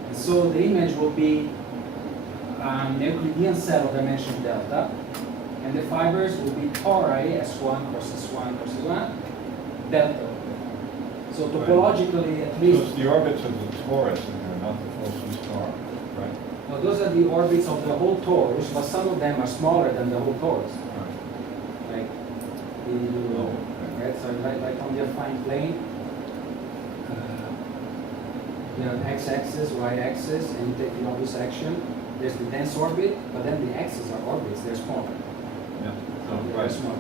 And so the image will be an Euclidean cell of dimension delta, and the fibers will be tori S1 cross S1 cross S1 delta. So topologically, at So least, it's the orbits of the torus in there, not the full C star, right? well, those are the orbits of the whole torus, but some of them are smaller than the whole torus. Like right? So like on the affine plane, you have x-axis, y-axis, and you take the obvious action. There's the dense orbit, but then the axes are orbits, they're smaller. Yeah. So they're Right. smaller.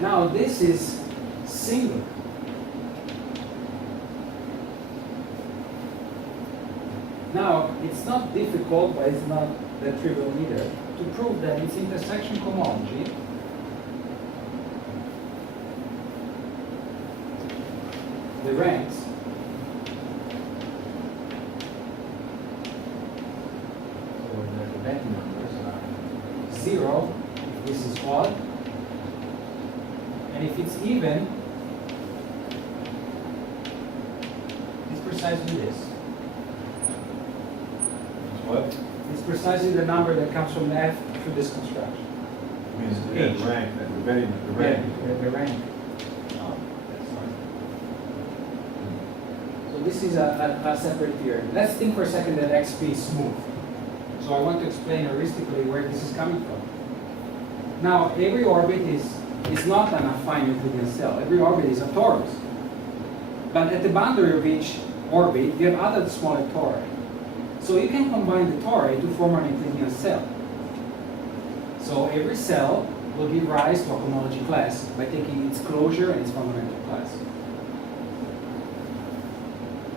Now this is singular. Now it's not difficult, but it's not that trivial either, to prove that its intersection cohomology the ranks or the Betti numbers are 0 if this is odd, and if it's even, it's precisely this. It's what? It's precisely the number that comes from F through this construction. Means H. the rank, the rank. The rank. So this is a separate theory. Let's think for a second that XP is smooth. So I want to explain heuristically where this is coming from. Now, every orbit is not an affine Euclidean cell. Every orbit is a torus. But at the boundary of each orbit, you have other smaller tori. So you can combine the tori to form an Euclidean cell. So every cell will give rise to a cohomology class by taking its closure and its fundamental class.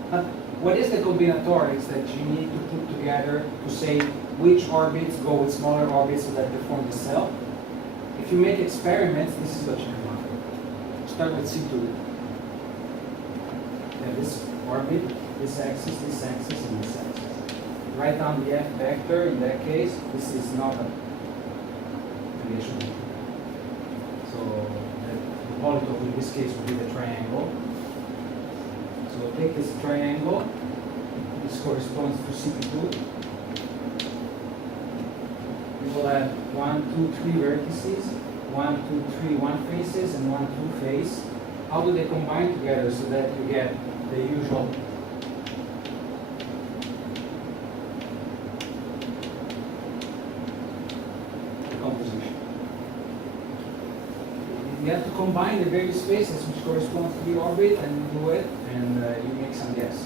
But what is the combinatorics that you need to put together to say which orbits go with smaller orbits so that they form the cell? If you make experiments, this is what you come up with. Start with C2. You have this orbit, this axis, and this axis. Write down the F vector. In that case, this is not a relation. So the polytope in this case would be the triangle. So take this triangle. This corresponds to CP2. We will have 1, 2, 3 vertices, 1, 2, 3 one faces, and 1, 2 face. How do they combine together so that you get the usual composition? You have to combine the various spaces which correspond to the orbit and do it, and you make some guess.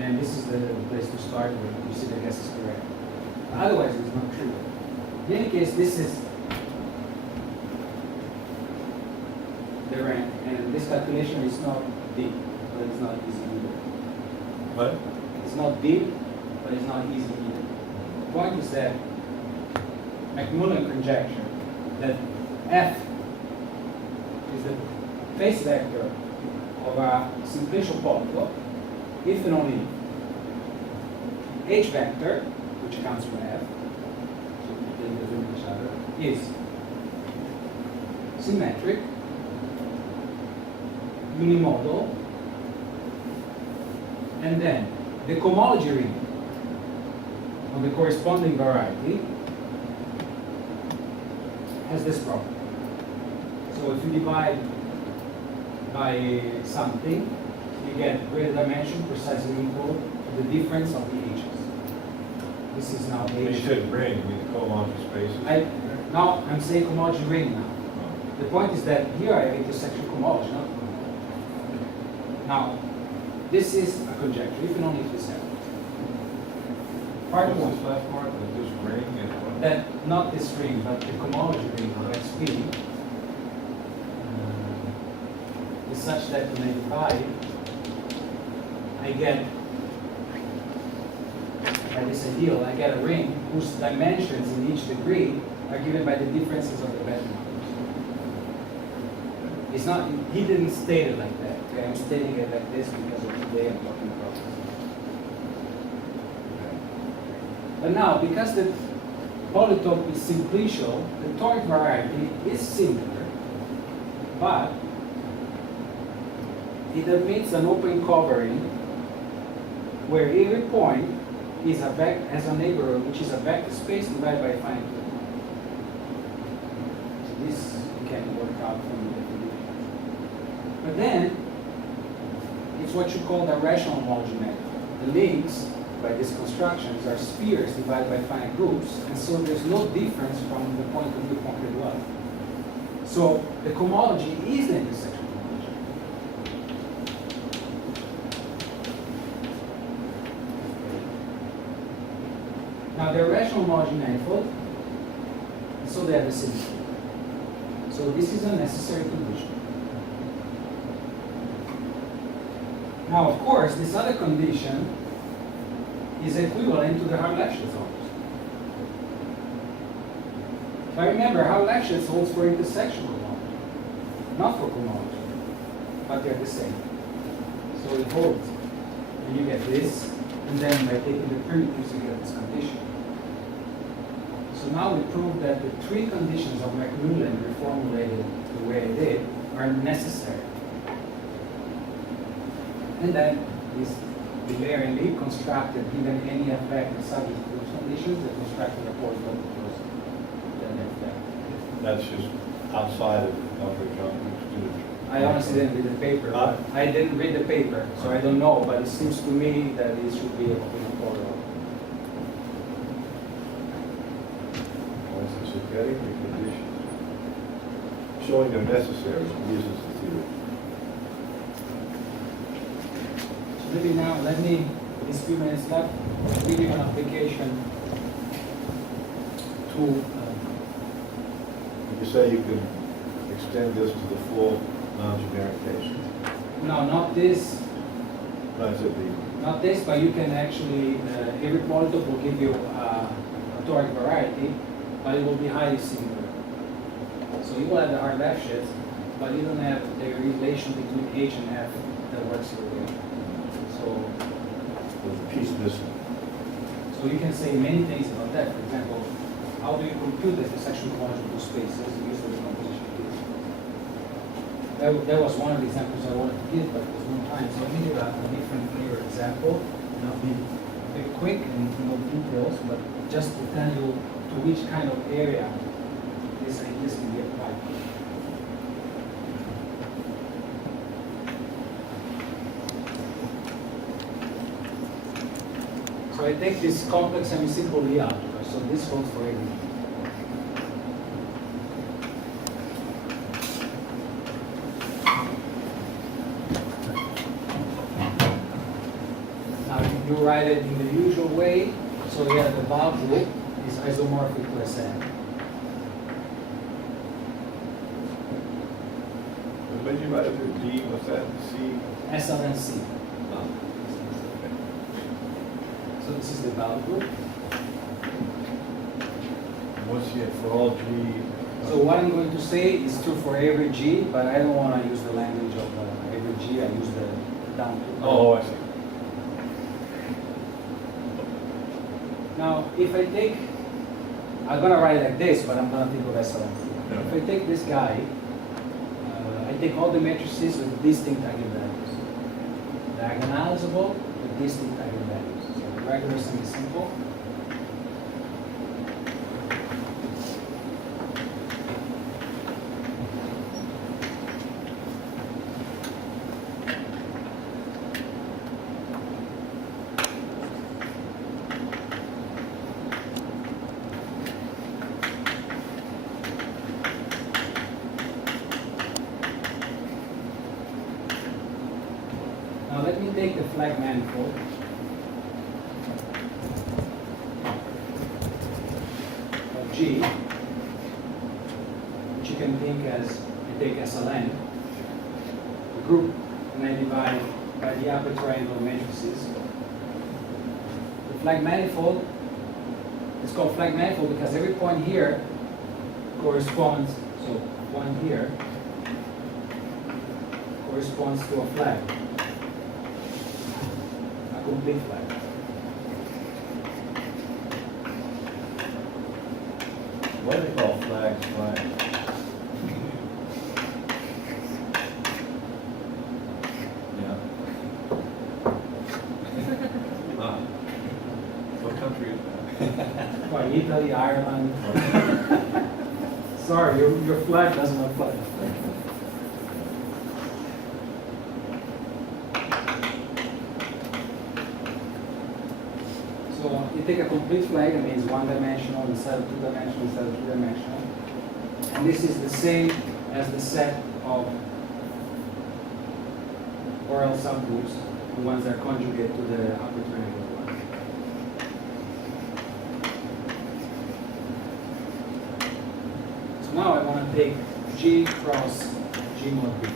And this is the place to start where you see the guess is correct. Otherwise, it's not true. In any case, this is the rank, and this calculation is not deep, but it's not easy either. What? It's not deep, but it's not easy either. The point is that McMullen conjecture that F is the face vector of a simplicial polytope, if and only H vector, which comes from F, so they different each other, is symmetric, unimodal, and then the cohomology ring of the corresponding variety has this property. So if you divide by something, you get greater dimension precisely equal to the difference of the h's. This is now You h. said ring, you mean the cohomology spaces? Now I'm saying cohomology ring now. The point is that here I have intersection cohomology, not cohomology. Now, this is a conjecture, if and only if this happens. Part What's one. this last part, that this ring is what? That not this ring, but the cohomology ring of XP is such that when I divide, I get, by this ideal, I get a ring whose dimensions in each degree are given by the differences of the Betti numbers. It's not, he didn't state it like that. Okay, I'm stating it like this because of today I'm talking about this. But now, because the polytope is simplicial, the toric variety is similar, but it admits an open covering where every point is has a neighborhood which is a vector space divided by a finite group. So this can work out from the definition. But then, it's what you call the rational homology method. The links, by these constructions, are spheres divided by finite groups, and so there's no difference from the point of view of concrete well. So the cohomology is the intersection homology. Now they're rational homology manifold, and so they have a symmetry. So this is a necessary condition. Now, of course, this other condition is equivalent to the Hartleb-Schutz holds. But remember, Hartleb-Schutz holds for intersectional homology, not for cohomology, but they're the same. So it holds, and you get this, and then by taking the primitives, you get this condition. So now we prove that the three conditions of Macmillan reformulated the way I did are necessary. And then this invariantly constructed, given any effect subject to those conditions, the constructed report will close the effect. That's just outside of Dr. John student. I honestly didn't read the paper. I didn't read the paper, so I don't know, but it seems to me that it should be a combinatoric. Once it's getting the conditions, showing they're necessary, uses the theory. Maybe now, let me, these few minutes left, give you an application to, You say you can extend this to the full non-generic case. no, not this, That's it, not this, but you can actually, every polytope will give you a toric variety, but it will be highly similar. So you will have the Hartleb-Schutz, but you don't have the relation between H and F that works your way. So with the piece missing. So you can say many things about that. For example, how do you compute the intersection homology of two spaces using the composition case? That was one of the examples I wanted to give, but there's no time. So I'll give you a different flavor example, and I'll be a bit quick and no details, but just to tell you to which kind of area this can be applied. So I take this complex semi-simple Lie algebra, so this holds for everything. Now you write it in the usual way, so yeah, the valve group is isomorphic to Sn. When you write it to D, what's that? C? SL and C. No. So this is the valve group. What's it for all G? So what I'm going to say is true for every G, but I don't want to use the language of every G. I use the down to. Oh, I see. Now, if I take, I'm going to write it like this, but I'm going to think of SL and C. Yeah. If I take this guy, I take all the matrices with distinct eigenvalues. Diagonalizable with distinct eigenvalues. So regular semi-simple. Now let me take the flag manifold. Of G, which you can think as, you take SLN, the group, and I divide by the upper triangle matrices. The flag manifold is called flag manifold because every point here corresponds, so one here corresponds to a flag. Complete flag. Why do they call flags flags? Yeah. Ah. What country is that? Well, Italy, Ireland. Sorry, your flag doesn't look like a flag. So you take a complete flag, that means one-dimensional instead of two-dimensional instead of three-dimensional. And this is the same as the set of oral subgroups, the ones that are conjugate to the upper triangle ones. So now I want to take G cross G mod B.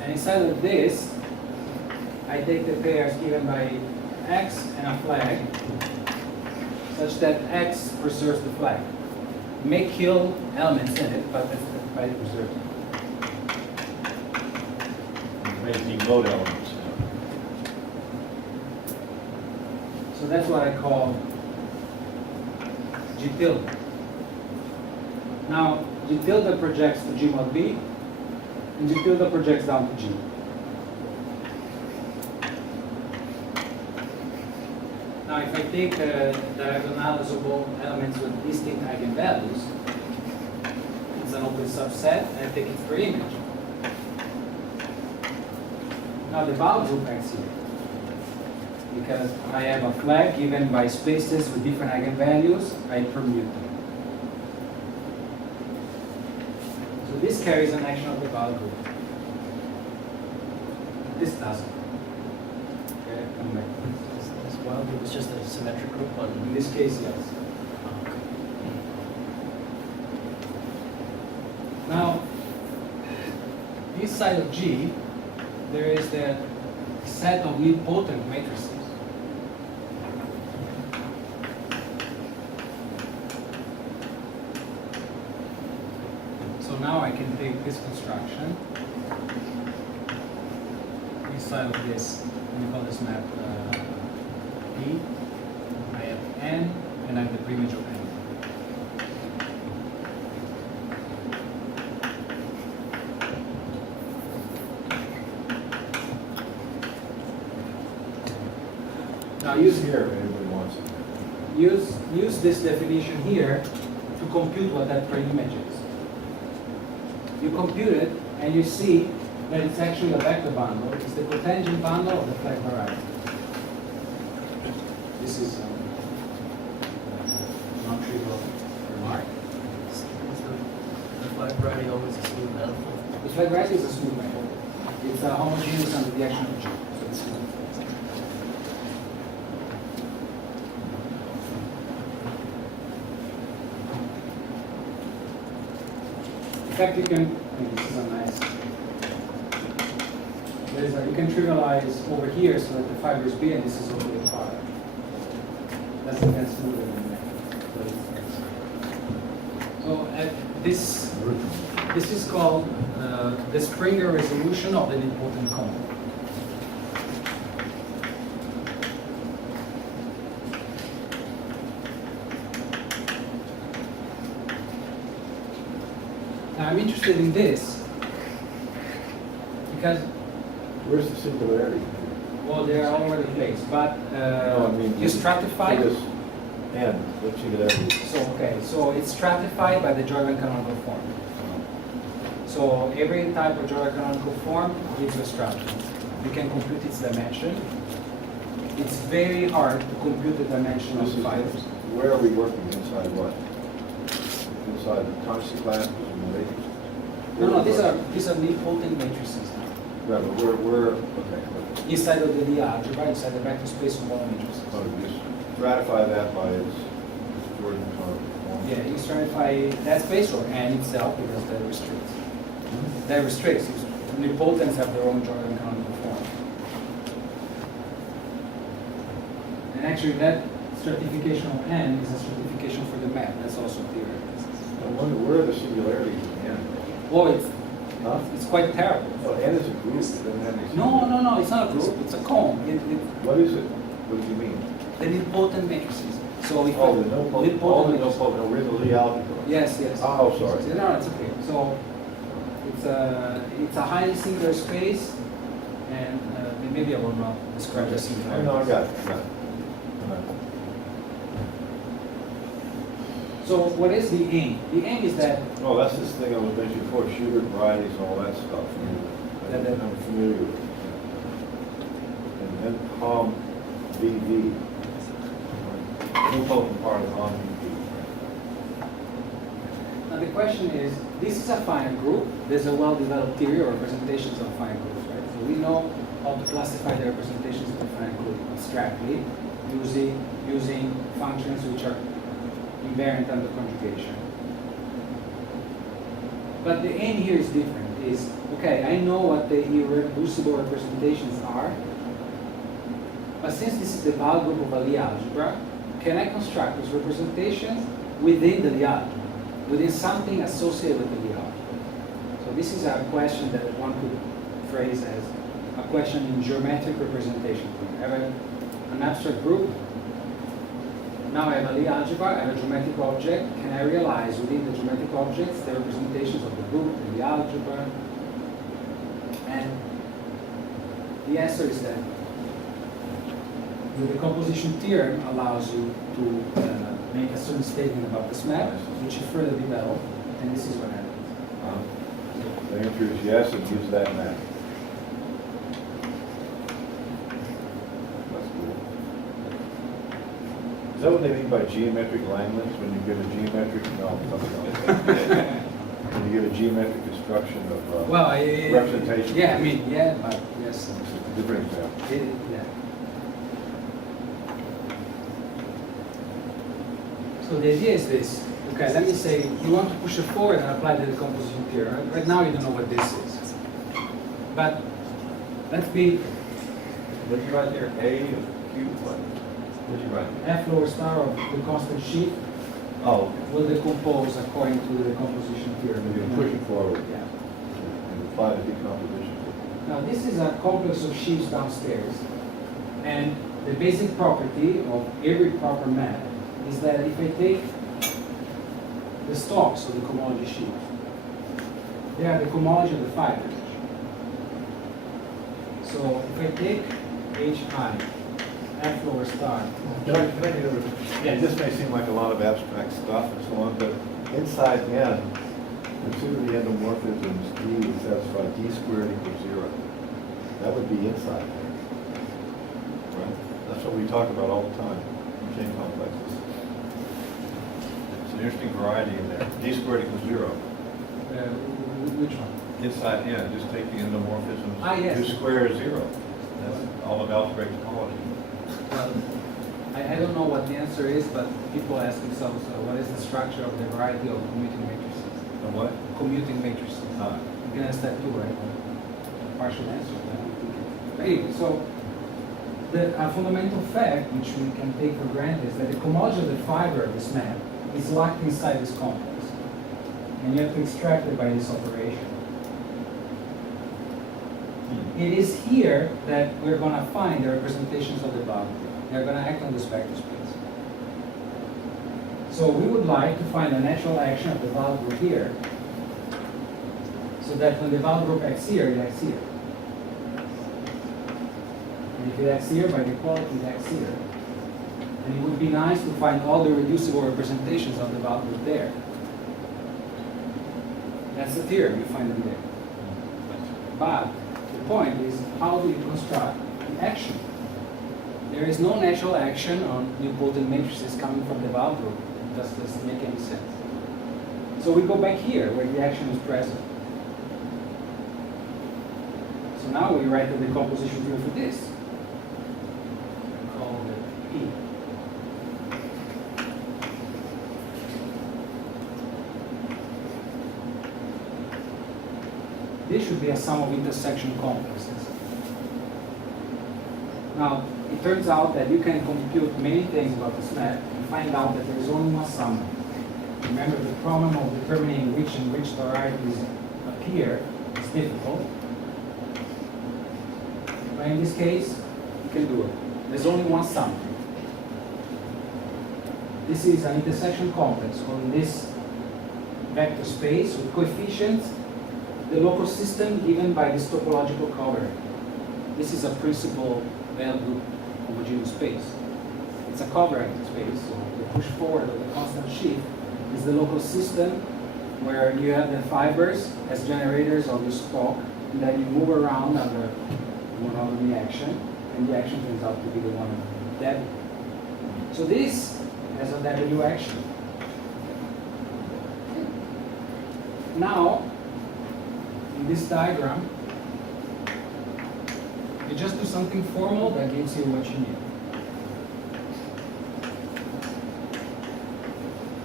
And inside of this, I take the pairs given by X and a flag, such that X preserves the flag. You may kill elements in it, but that's why it preserves it. May decode elements. So that's what I call G tilde. Now, G tilde projects to G mod B, and G tilde projects down to G. Now, if I take diagonalizable elements with distinct eigenvalues, it's an open subset, and I take its per image. Now, the Val group acts here, because I have a flag given by spaces with different eigenvalues, I permute them. So this carries an action of the Val group. This doesn't. Okay, come back. This wild group is just a symmetric group In on. this case, yes. Now, inside of G, there is the set of nilpotent matrices. So now I can take this construction inside of this, we call this map P. I have N, and I have the preimage of N. Now use Here, if anybody wants it. use this definition here to compute what that preimage is. You compute it, and you see that it's actually a vector bundle. It's the cotangent bundle of the flag variety. This is non-trivial remark. Is the flag variety always a smooth manifold? The flag variety is a smooth manifold. It's a homogeneous under the action of G. So it's smooth. In fact, you can, this is a nice, you can trivialize over here so that the fibers B and this is over the product. That's smoother than that. So this is called the Springer resolution of the nilpotent cone. Now I'm interested in this because, Where's the singularity? well, they are all over the place, but No, I mean, you stratify. For this end, what singularity? So it's stratified by the Jordan canonical form. So every type of Jordan canonical form gives a stratum. You can compute its dimension. It's very hard to compute the dimension of This is, fibers. where are we working, inside what? Inside the tonsy class, the matrix? No, these are nilpotent matrices now. Right, but we're, okay. Inside of the Lie algebra, inside the vector space of all matrices. So you stratify that by its Jordan canonical form. Yeah, you stratify that space or N itself because that restricts. That restricts. Nilpotents have their own Jordan canonical form. And actually that stratification of N is a stratification for the map. That's also theoretic. I wonder, where are the singularities in the end? Well, Huh? it's quite terrible. Oh, N is a group, it doesn't have any. No, it's not a group. It's a cone. What is it? What do you mean? The nilpotent matrices. So if Oh, the no potent, nilpotent all the no matrices- potent, we're in the Lee algebra. Yes, yes. Oh, sorry. No, it's okay. So it's a highly singular space, and maybe I will not describe the singularity. No, I got it, got it. So what is the aim? The aim is that Oh, that's this thing I was mentioning before, shooter varieties and all that stuff. That- that- I'm familiar with. And then COM VV. No potent part of COM VV. now the question is, this is a finite group. There's a well-developed theory or representations of finite groups, right? So we know how to classify the representations of a finite group abstractly using functions which are invariant under conjugation. But the aim here is different. Is okay, I know what the irreducible representations are, but since this is the Val group of a Lie algebra, can I construct those representations within the Lie algebra, within something associated with the Lie algebra? So this is a question that one could phrase as a question in geometric representation. I have an abstract group. Now I have a Lie algebra, I have a geometric object. Can I realize within the geometric objects the representations of the group, the Lie algebra? And the answer is that the decomposition theorem allows you to make a certain statement about this map, which you further develop, and this is what happens. The answer is yes, and use that map. That's cool. Is that what they mean by geometric language, when you get a geometric, no, something else? When you get a geometric construction of representation? Yeah, I mean, yeah, but yes. Different example. Yeah. So the idea is this. Okay, let me say you want to push it forward and apply the decomposition theorem. Right now you don't know what this is. But let's be What did you write there? A of Q, what? What did you write? F lower star of the constant sheaf Oh, will decompose according to the decomposition theorem. and you're pushing forward Yeah. and apply the decomposition. Now this is a complex of sheaves downstairs, and the basic property of every proper map is that if I take the stalks of the cohomology sheaf, they are the cohomology of the fibers. So if I take HI, F lower star, Can I do Yes. This may seem like a lot of abstract stuff and so on, but inside N, consider the endomorphisms D would satisfy D squared equals 0. That would be inside there. Right? That's what we talk about all the time, in chain complexes. It's an interesting variety in there. D squared equals 0. which one? Inside N, just take the endomorphisms. Ah, yes. Do square is 0. That's all of algebraic topology. Well, I don't know what the answer is, but people ask themselves, what is the structure of the variety of commuting matrices? And what? Commuting matrices. Ah. You can ask that too, right? Partial answer. But I don't think it- But anyway, so a fundamental fact which we can take for granted is that the cohomology of the fiber of this map is locked inside this complex, and you have to extract it by this operation. It is here that we're going to find the representations of the boundary. They're going to act on this vector space. So we would like to find a natural action of the Val group here, so that when the Val group acts here, it acts here. And if it acts here, by default, it acts here. And it would be nice to find all the reducible representations of the Val group there. That's the theorem, you find them there. But the point is, how do you construct the action? There is no natural action on nilpotent matrices coming from the Val group. It doesn't make any sense. So we go back here where the action is present. So now we write the decomposition theorem for this. We call it E. This should be a sum of intersection complexes. Now, it turns out that you can compute many things about this map and find out that there is only one sum. Remember, the problem of determining which and which varieties appear is difficult. But in this case, you can do it. There's only one sum. this is an intersection complex on this vector space with coefficients, the local system given by this topological covering. This is a principal value homogeneous space. It's a covering space, so the push forward of the constant sheaf is the local system where you have the fibers as generators of your stalk, and then you move around under monogamy action, and the action turns out to be the one of W. So this has a W action. Now, in this diagram, you just do something formal that gives you what you need.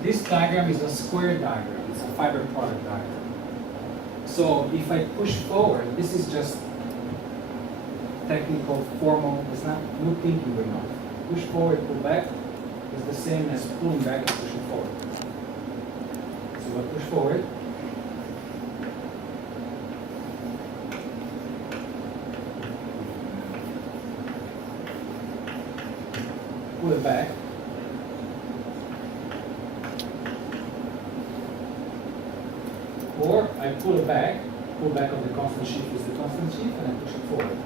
This diagram is a square diagram. It's a fiber product diagram. So if I push forward, this is just technical, formal. It's not no thinking going on. Push forward, pull back is the same as pulling back and pushing forward. So I push forward. Pull it back. Or I pull it back of the constant sheaf is the constant sheaf, and I push it forward.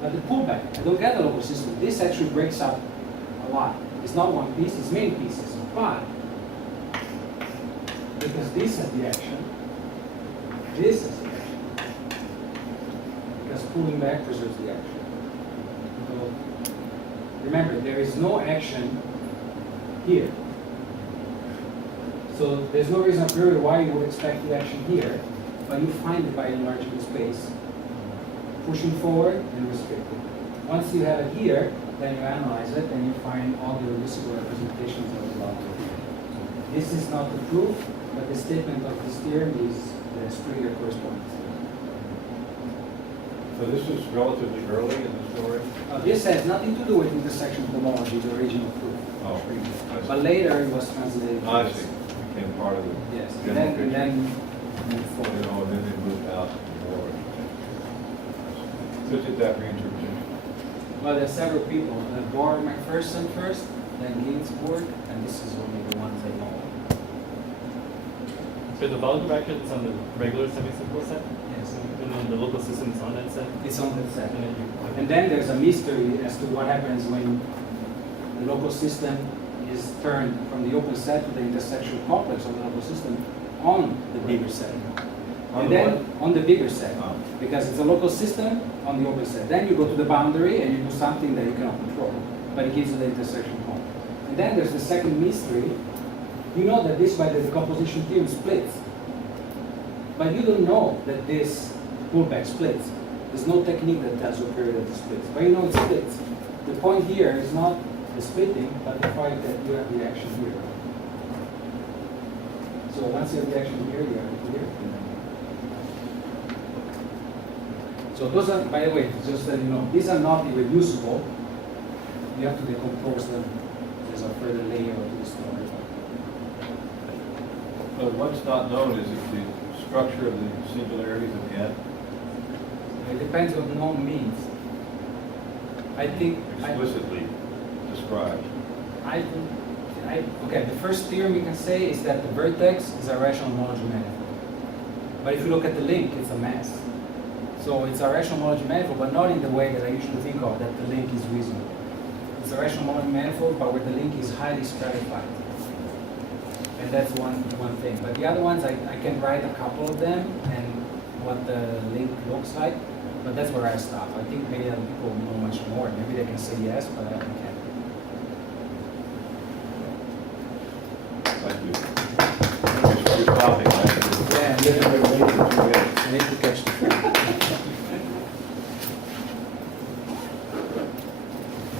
But the pullback, I don't get the local system. This actually breaks up a lot. It's not one piece, it's many pieces. But because this has the action, this has the action. Because pulling back preserves the action. So remember, there is no action here. So there's no reason a priori why you would expect the action here, but you find it by enlarging the space, pushing forward and restricting. Once you have it here, then you analyze it and you find all the reducible representations of the law. This is not the proof, but the statement of this theorem is the Springer correspondence. So this is relatively early in the story? This has nothing to do with intersection homology, the original proof. Oh, I see. But later it was translated. I see. Became part of the Yes, general and picture. then moved You forward. know, and then they moved out more. So did that reinterpretation? Well, there are several people. Bohr McPherson first, then Ginsburg, and this is only the ones I know. So the value vector is on the regular semicircle set, Yes. and then the local system is on that set. It's on that set. And then you, And then there's a mystery as to what happens when the local system is turned from the open set to the intersection complex of the local system on the bigger set. On And the then on the bigger set, Oh. because it's a local system on the open set. Then you go to the boundary and you do something that you cannot control, but it gives you the intersection complex. And then there's the second mystery. You know that this by the decomposition theorem splits, but you don't know that this pullback splits. There's no technique that tells you a period that it splits, but you know it splits. The point here is not the splitting, but the fact that you have the action here. So once you have the action here, you have it here. So those are, by the way, just that you know, these are not irreducible. You have to decompose them. There's a further layer of the story. But what's not known is the structure of the singularities at the end, It depends what known means. I think explicitly described. Okay, the first theorem you can say is that the vertex is a rational homology manifold. But if you look at the link, it's a mass. So it's a rational homology manifold, but not in the way that I usually think of, that the link is reasonable. It's a rational homology manifold, but where the link is highly stratified. And that's one thing. But the other ones, I can write a couple of them and what the link looks like, but that's where I stop. I think maybe other people know much more. Maybe they can say yes, but I can't. Thank you. You're stopping, right? Yeah, You're waiting 2 minutes. I need to catch the train.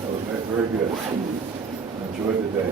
That was very good. I enjoyed the day.